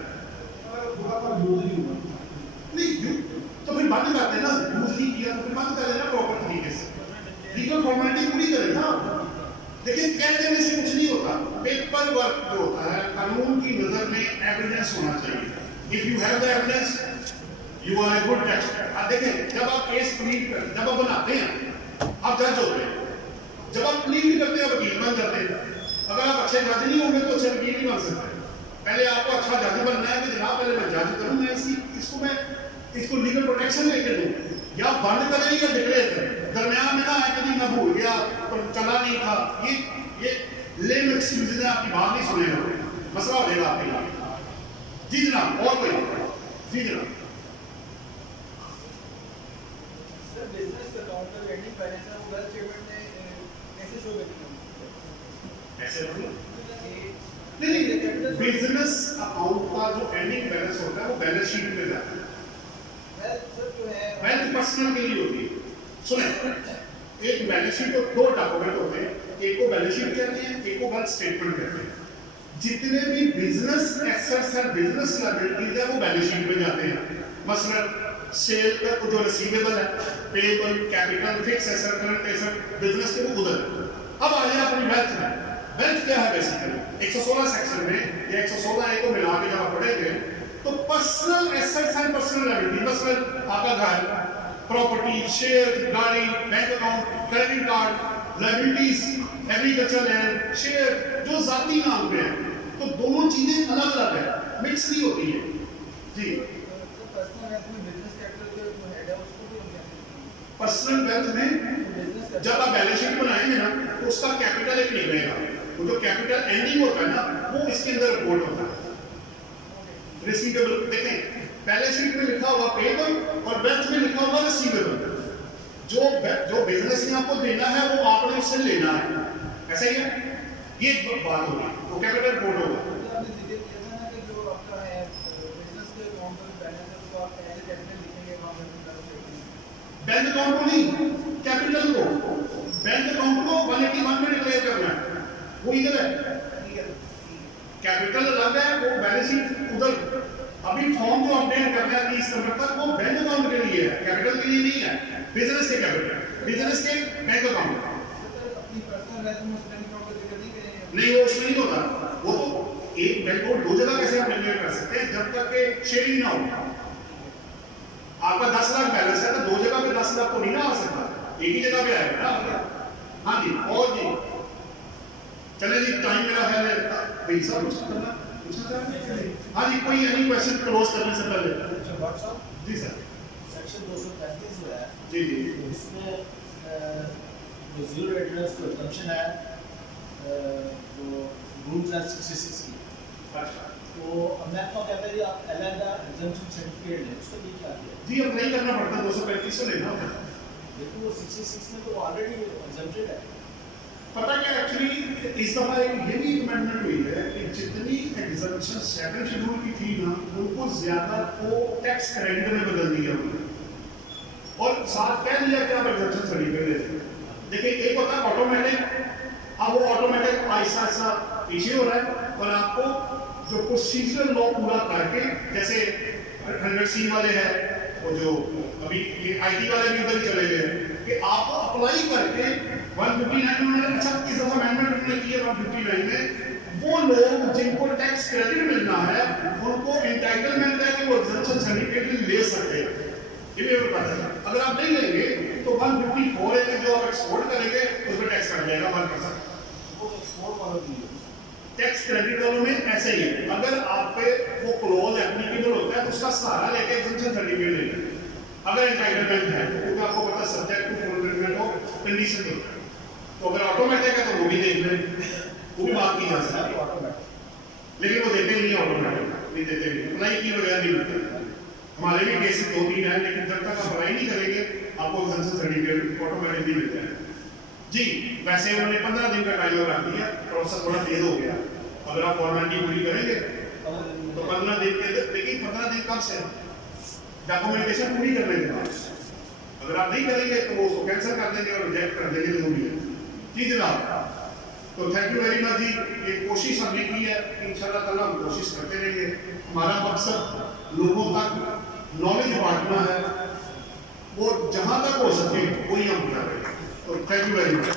नहीं तो फिर बंद कर देना, यूज नहीं किया तो फिर बंद कर देना प्रॉपर तरीके से, लीगल फॉर्मेलिटी पूरी करें ना। लेकिन कह देने से कुछ नहीं होता, पेपर वर्क जो होता है कानून की नजर में एविडेंस होना चाहिए। If you have the evidence you are a good test. देखें जब आप केस प्लीड कर, जब आप बनाते हैं आप जज होते हैं, जब आप प्लीड करते हैं वकील बन जाते हैं। अगर आप अच्छे जज नहीं होंगे तो अच्छे वकील नहीं बन सकते। पहले आपको अच्छा जज बनना है कि जनाब पहले मैं जज करूं, मैं इसको लीगल प्रोटेक्शन लेके दूं, या बंद करें या डिक्लेयर करें। दरमियान में ना है कि मैं भूल गया तो चला नहीं था, ये लेम एक्सक्यूजेज है, आपकी बात नहीं सुनेगा, मसला हो जाएगा आपके लिए। जी जनाब, और कोई? जी जनाब। सर बिजनेस अकाउंट का पेंडिंग बैलेंस है वो वेल्थ स्टेटमेंट में कैसे शो करेंगे? ऐसे मतलब नहीं, बिजनेस अकाउंट का जो एंडिंग बैलेंस होता है वो बैलेंस शीट पे जाता है। वेल्थ सर जो है वेल्थ पर्सनल के लिए होती है। सुने, एक बैलेंस शीट और 2 डॉक्यूमेंट होते हैं, एक को बैलेंस शीट कहते हैं, एक को वेल्थ स्टेटमेंट कहते हैं। जितने भी बिजनेस एसेट्स और बिजनेस लायबिलिटीज है वो बैलेंस शीट में जाते हैं। मसलन सेल का जो रिसीवेबल है, payable, capital, fix asset, current asset, business के वो उधर। अब आ जाए अपनी वेल्थ में। वेल्थ क्या है बेसिकली? 116 सेक्शन में या 116 ए को मिला के जब आप पढ़ेंगे तो personal assets and personal liability, मसलन आपका घर प्रॉपर्टी, शेयर, गाड़ी, bank account, credit card, liabilities, agriculture land, share जो जाती नाम पे है, तो दोनों चीजें अलग अलग है, मिक्स नहीं होती है जी। पर्सनल हेल्थ में बिजनेस कैपिटल जो हेड है उसको भी क्या पर्सनल वेल्थ में बिजनेस जब आप बैलेंस शीट बनाएंगे ना तो उसका कैपिटल एक निकलेगा, वो जो कैपिटल एंडिंग होता है ना वो इसके अंदर रिपोर्ट होता है। रिसीवेबल देखें, बैलेंस शीट में लिखा होगा पेबल और वेल्थ में लिखा होगा रिसीवेबल। जो बिजनेस में आपको देना है वो आपने उससे लेना है, ऐसा ही है, ये बात होगी, वो कैपिटल रिपोर्ट होगा। आपने जिक्र किया था ना कि जो आपका है बिजनेस के अकाउंट में बैलेंस है उसको आप एज कैपिटल लिखेंगे अकाउंट में बैंक अकाउंट को नहीं, कैपिटल को, बैंक अकाउंट को 181 में डिक्लेयर करना है, वो इधर है। कैपिटल अलग है, वो बैलेंस शीट उधर। अभी फॉर्म जो अपडेट करना है 30 नंबर तक वो बैंक अकाउंट के लिए है, कैपिटल के लिए नहीं है। बिजनेस के कैपिटल, बिजनेस के बैंक अकाउंट अपनी पर्सनल लाइफ में उस बैंक अकाउंट का जिक्र नहीं करेंगे। नहीं, वो उसमें नहीं होता। वो तो एक बैंक को दो जगह कैसे आप डिक्लेयर कर सकते हैं जब तक के शेयरिंग ना हो। आपका 10 लाख बैलेंस है तो दो जगह पे 10 लाख तो नहीं ना आ सकता, एक ही जगह पे आएगा ना। हाँ जी, और जी चले जी, टाइम मेरा है भाई साहब कुछ करना पूछना था। हाँ जी, कोई एनी क्वेश्चन क्लोज करने से पहले? डॉक्टर साहब, जी सर। सेक्शन 235 जो है जी जी इसमें जो जीरो एड्रेस जो एग्जम्पशन है जो रूल्स है 66 की, अच्छा तो हमने आपको कहता है कि आप अलहदा एग्जम्पशन सर्टिफिकेट लें, उसका ये क्या किया? जी, अब नहीं करना पड़ता, 235 लेना होता है। लेकिन वो 66 में तो ऑलरेडी एग्जम्प्टेड है। पता क्या एक्चुअली इस दफा ये भी अमेंडमेंट हुई है कि जितनी एग्जम्पशन सेकंड शेड्यूल की थी ना उनको ज्यादा को टैक्स क्रेडिट में बदल दिया उन्होंने, और साथ कह दिया कि आप एग्जम्पशन सर्टिफिकेट ले लें। देखिए, एक होता है ऑटोमेटिक, अब वो ऑटोमेटिक ऐसा ऐसा पीछे हो रहा है, और आपको जो प्रोसीजरल लॉ पूरा करके, जैसे 100C वाले हैं, वो जो अभी ये IT वाले भी उधर ही चले गए हैं कि आपको अप्लाई करके 159 में उन्होंने, अच्छा इस दफा अमेंडमेंट उन्होंने की है 159 में, वो लोग जिनको टैक्स क्रेडिट मिलना है उनको एंटाइटलमेंट है कि वो एग्जम्पशन सर्टिफिकेट ले सकते हैं। ये भी पता है, अगर आप नहीं लेंगे तो 154 है कि जो आप एक्सपोर्ट करेंगे उसमें टैक्स कट जाएगा 1%। वो एक्सपोर्ट वालों की टैक्स क्रेडिट वालों में ऐसे ही है, अगर आप पे वो क्लोज एप्लीकेबल होता है तो उसका सहारा लेके एग्जम्पशन सर्टिफिकेट ले लें। अगर एंटाइटलमेंट है तो क्योंकि आपको पता subject to fulfilment of condition होता है, तो अगर ऑटोमेटिक है तो वो भी देख लें, वो भी बात की जा सकती है, ऑटोमेटिक। लेकिन वो देते नहीं है, ऑटोमेटिक नहीं देते, नहीं अप्लाई की बगैर नहीं मिलता। हमारे भी केसेस 2-3 हैं, लेकिन जब तक आप अप्लाई नहीं करेंगे आपको एग्जम्पशन सर्टिफिकेट ऑटोमेटिकली मिलता है जी। वैसे उन्होंने 15 दिन का टाइम रख दिया, प्रोसेस थोड़ा तेज हो गया, अगर आप फॉर्मेलिटी पूरी करेंगे तो 15 दिन के अंदर, लेकिन 15 दिन कब से डॉक्यूमेंटेशन पूरी करने के बाद, अगर आप नहीं करेंगे तो वो उसको कैंसिल कर देंगे और रिजेक्ट कर देंगे, जरूरी है जी जनाब। तो थैंक यू वेरी मच जी, ये कोशिश हमने की है, इंशाल्लाह ताला हम कोशिश करते रहेंगे। हमारा मकसद लोगों तक नॉलेज बांटना है, वो जहाँ तक हो सके वही हम कर रहे हैं। तो थैंक यू वेरी मच।